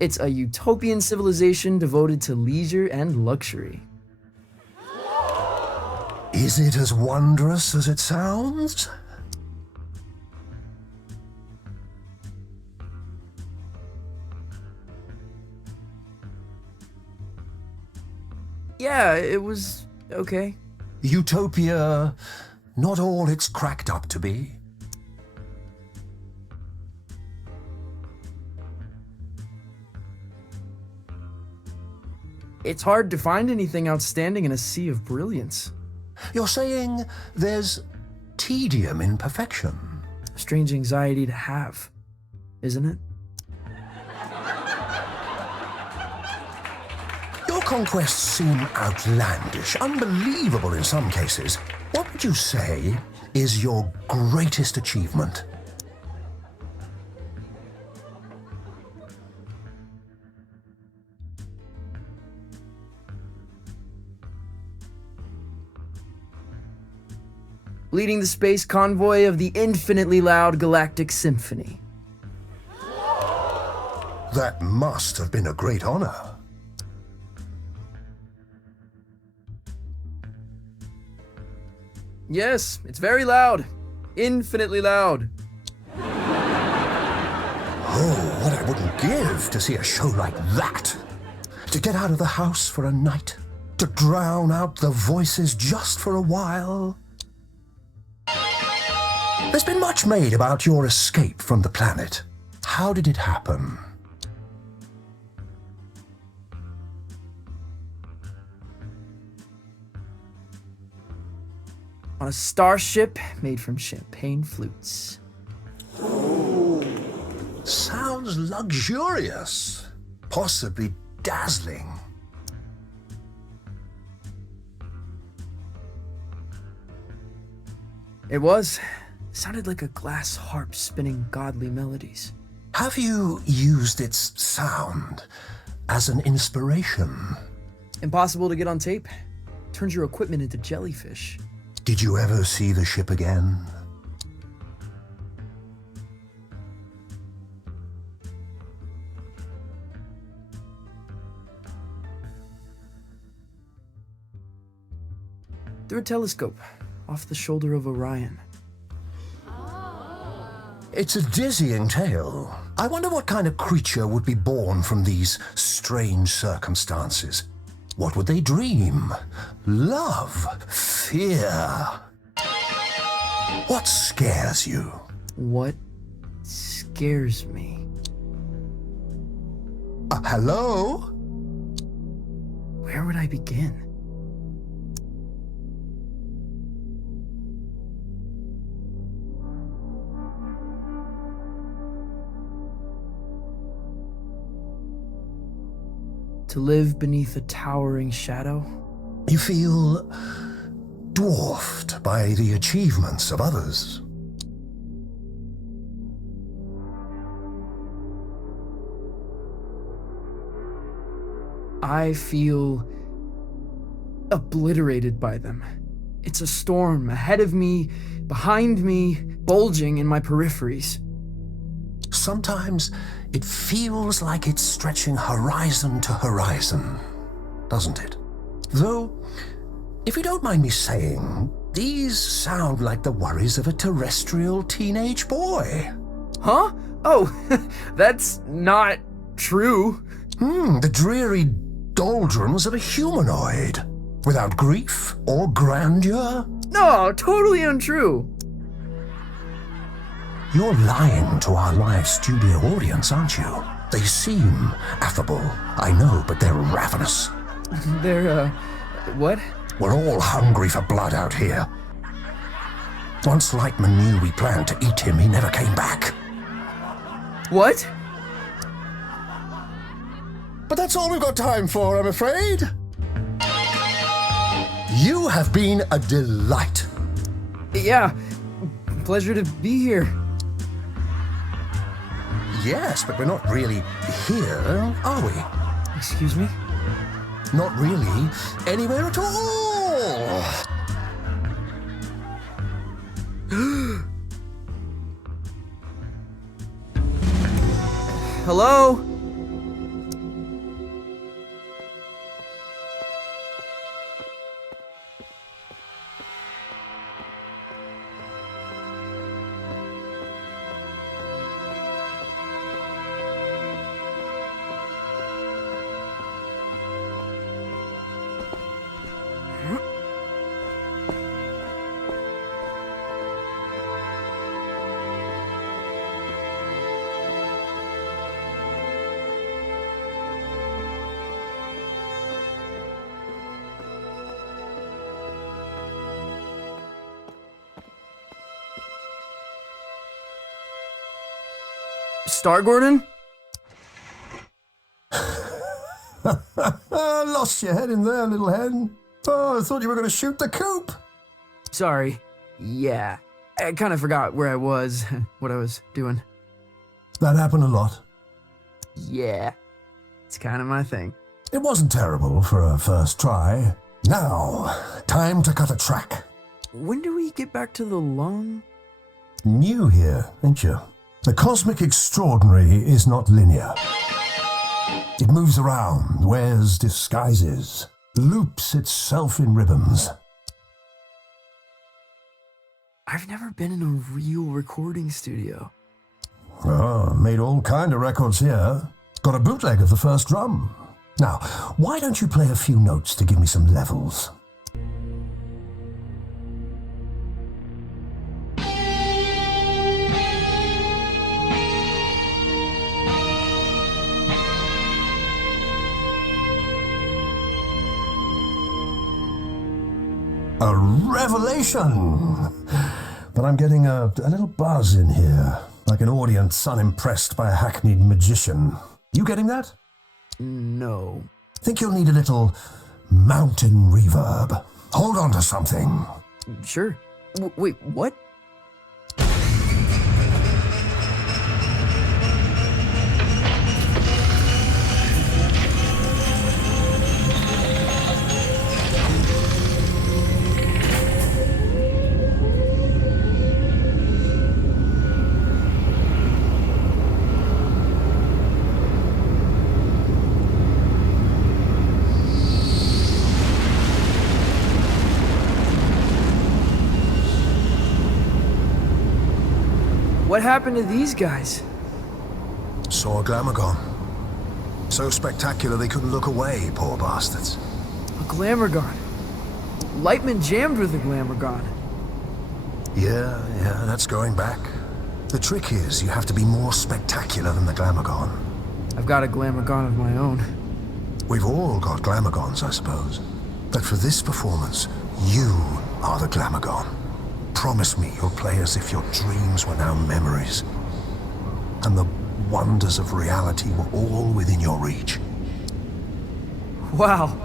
It's a utopian civilization devoted to leisure and luxury. Is it as wondrous as it sounds? Yeah, it was okay. Utopia, not all it's cracked up to be. It's hard to find anything outstanding in a sea of brilliance. You're saying there's tedium in perfection? A strange anxiety to have, isn't it? Your conquests seem outlandish, unbelievable in some cases. What would you say is your greatest achievement? Leading the space convoy of the infinitely loud Galactic Symphony. That must have been a great honor. Yes, it's very loud. Infinitely loud. Oh, what I wouldn't give to see a show like that. To get out of the house for a night. To drown out the voices just for a while. There's been much made about your escape from the planet. How did it happen? On a starship made from champagne flutes. Sounds luxurious. Possibly dazzling. It was. Sounded like a glass harp spinning godly melodies. Have you used its sound as an inspiration? Impossible to get on tape. Turns your equipment into jellyfish. Did you ever see the ship again? Through a telescope, off the shoulder of Orion. It's a dizzying tale. I wonder what kind of creature would be born from these strange circumstances. What would they dream? Love? Fear? What scares you? What scares me? Hello? Where would I begin? To live beneath a towering shadow? You feel dwarfed by the achievements of others. I feel obliterated by them. It's a storm ahead of me, behind me, bulging in my peripheries. Sometimes it feels like it's stretching horizon to horizon, doesn't it? Though, if you don't mind me saying, these sound like the worries of a terrestrial teenage boy. Huh? Oh, that's not true. The dreary doldrums of a humanoid, without grief or grandeur. No, totally untrue. You're lying to our live studio audience, aren't you? They seem affable, I know, but they're ravenous. They're, what? We're all hungry for blood out here. Once Lightman knew we planned to eat him, he never came back. What? But that's all we've got time for, I'm afraid. You have been a delight. Yeah, pleasure to be here. Yes, but we're not really here, are we? Excuse me? Not really anywhere at all. Hello? Star Gordon? Lost your head in there, little hen. Oh, I thought you were going to shoot the coop. Sorry. Yeah. I kind of forgot where I was, what I was doing. That happened a lot. Yeah. It's kind of my thing. It wasn't terrible for a first try. Now, time to cut a track. When do we get back to the lung? New here, ain't you? The cosmic extraordinary is not linear. It moves around, wears disguises, loops itself in ribbons. I've never been in a real recording studio. Oh, made all kind of records here. Got a bootleg of the first drum. Now, why don't you play a few notes to give me some levels? A revelation! But I'm getting a little buzz in here, like an audience unimpressed by a hackneyed magician. You getting that? No. Think you'll need a little mountain reverb. Hold on to something. Sure. Wait, what? What happened to these guys? Saw a Glamorgon. So spectacular they couldn't look away, poor bastards. A Glamorgon. Lightman jammed with a Glamorgon. Yeah, that's going back. The trick is you have to be more spectacular than the Glamorgon. I've got a Glamorgon of my own. We've all got Glamorgons, I suppose. But for this performance, you are the Glamorgon. Promise me you'll play as if your dreams were now memories, and the wonders of reality were all within your reach. Wow.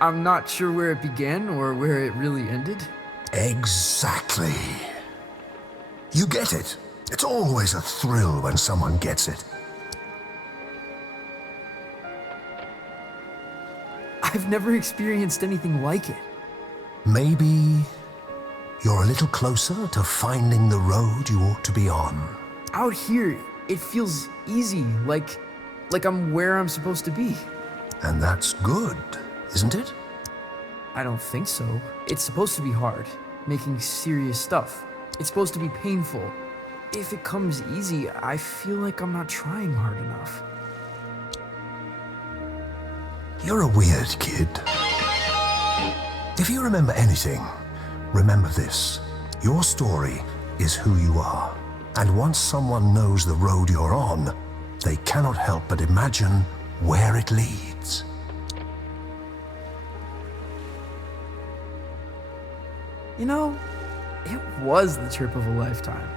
I'm not sure where it began or where it really ended. Exactly. You get it. It's always a thrill when someone gets it. I've never experienced anything like it. Maybe you're a little closer to finding the road you ought to be on. Out here, it feels easy, like I'm where I'm supposed to be. And that's good, isn't it? I don't think so. It's supposed to be hard, making serious stuff. It's supposed to be painful. If it comes easy, I feel like I'm not trying hard enough. You're a weird kid. If you remember anything, remember this. Your story is who you are. And once someone knows the road you're on, they cannot help but imagine where it leads. You know, it was the trip of a lifetime.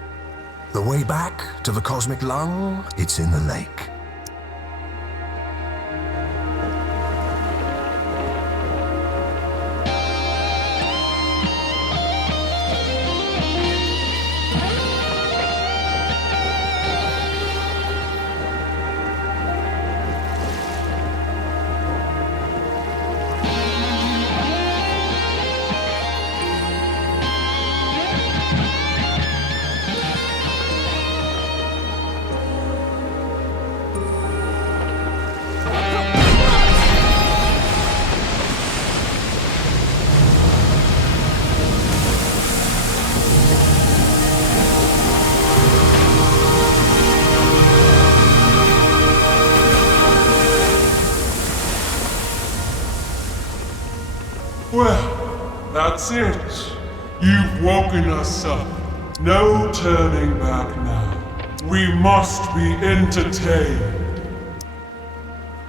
The way back to the cosmic lung, it's in the lake. Well, that's it. You've woken us up. No turning back now. We must be entertained.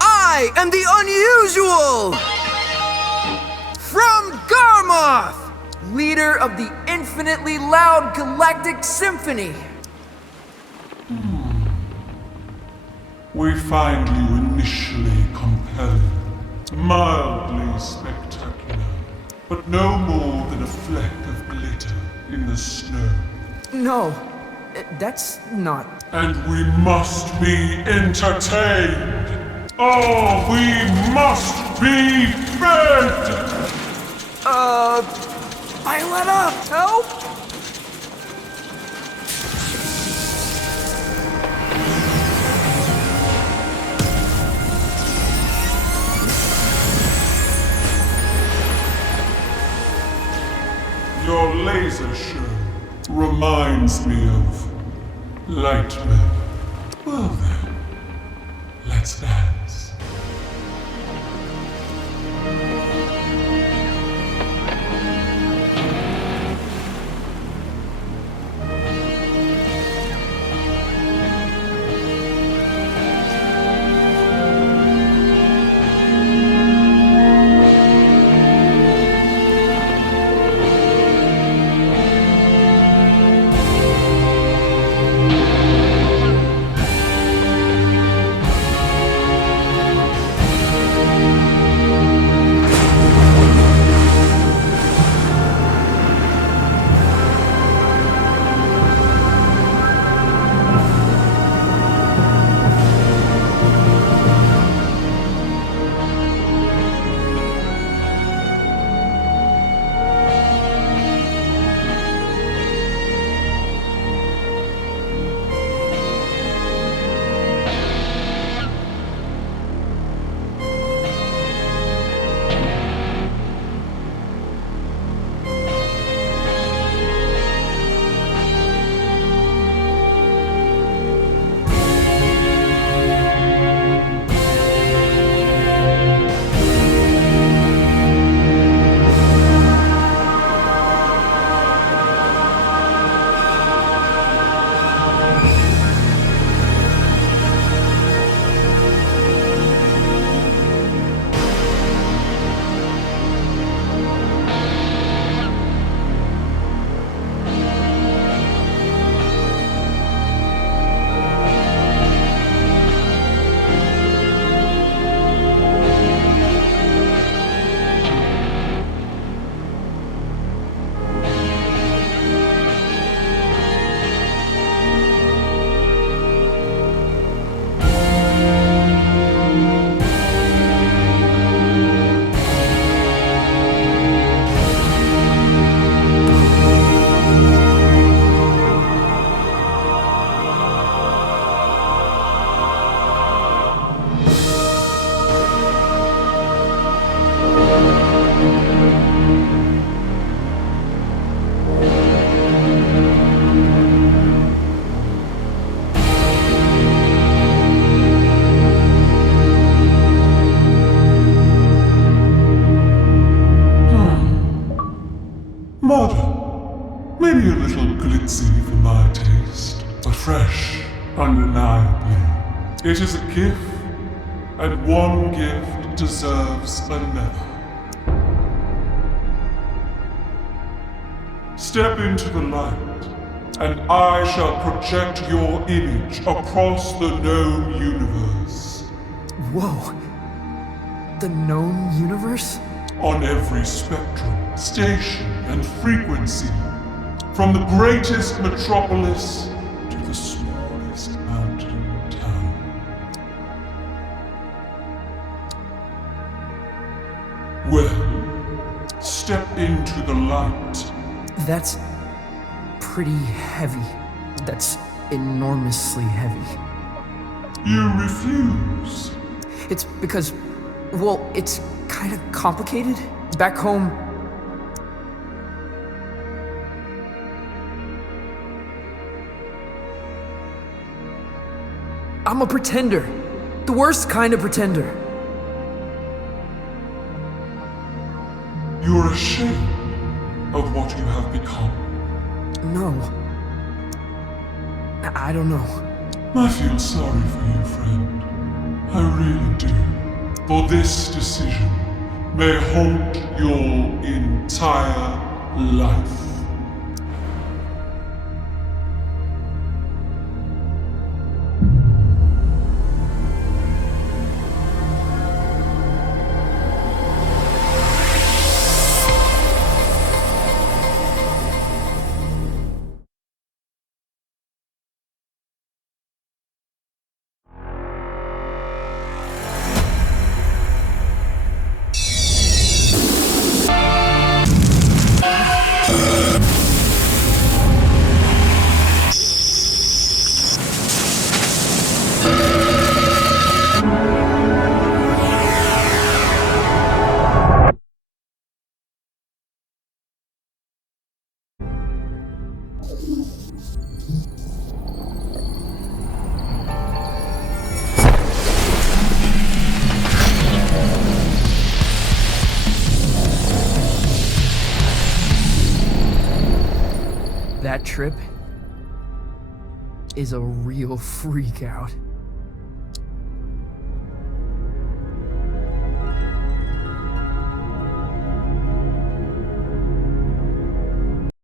I am the unusual! From Garmoth, leader of the infinitely loud galactic symphony. We find you initially compelling, mildly spectacular, but no more than a fleck of glitter in the snow. No, that's not. And we must be entertained. Oh, we must be fed! Violetta, help! Your laser show reminds me of Lightman. Well then, let's dance. fancy for my taste, but fresh, undeniably. It is a gift, and one gift deserves another. Step into the light, and I shall project your image across the known universe. Whoa. The known universe? On every spectrum, station, and frequency, from the greatest metropolis to the smallest mountain town. Well, step into the light. That's pretty heavy. That's enormously heavy. You refuse? It's because, well, it's kind of complicated. Back home, I'm a pretender. The worst kind of pretender. You're ashamed of what you have become. No. I don't know. I feel sorry for you, friend. I really do. For this decision may haunt your entire life. That trip is a real freak out.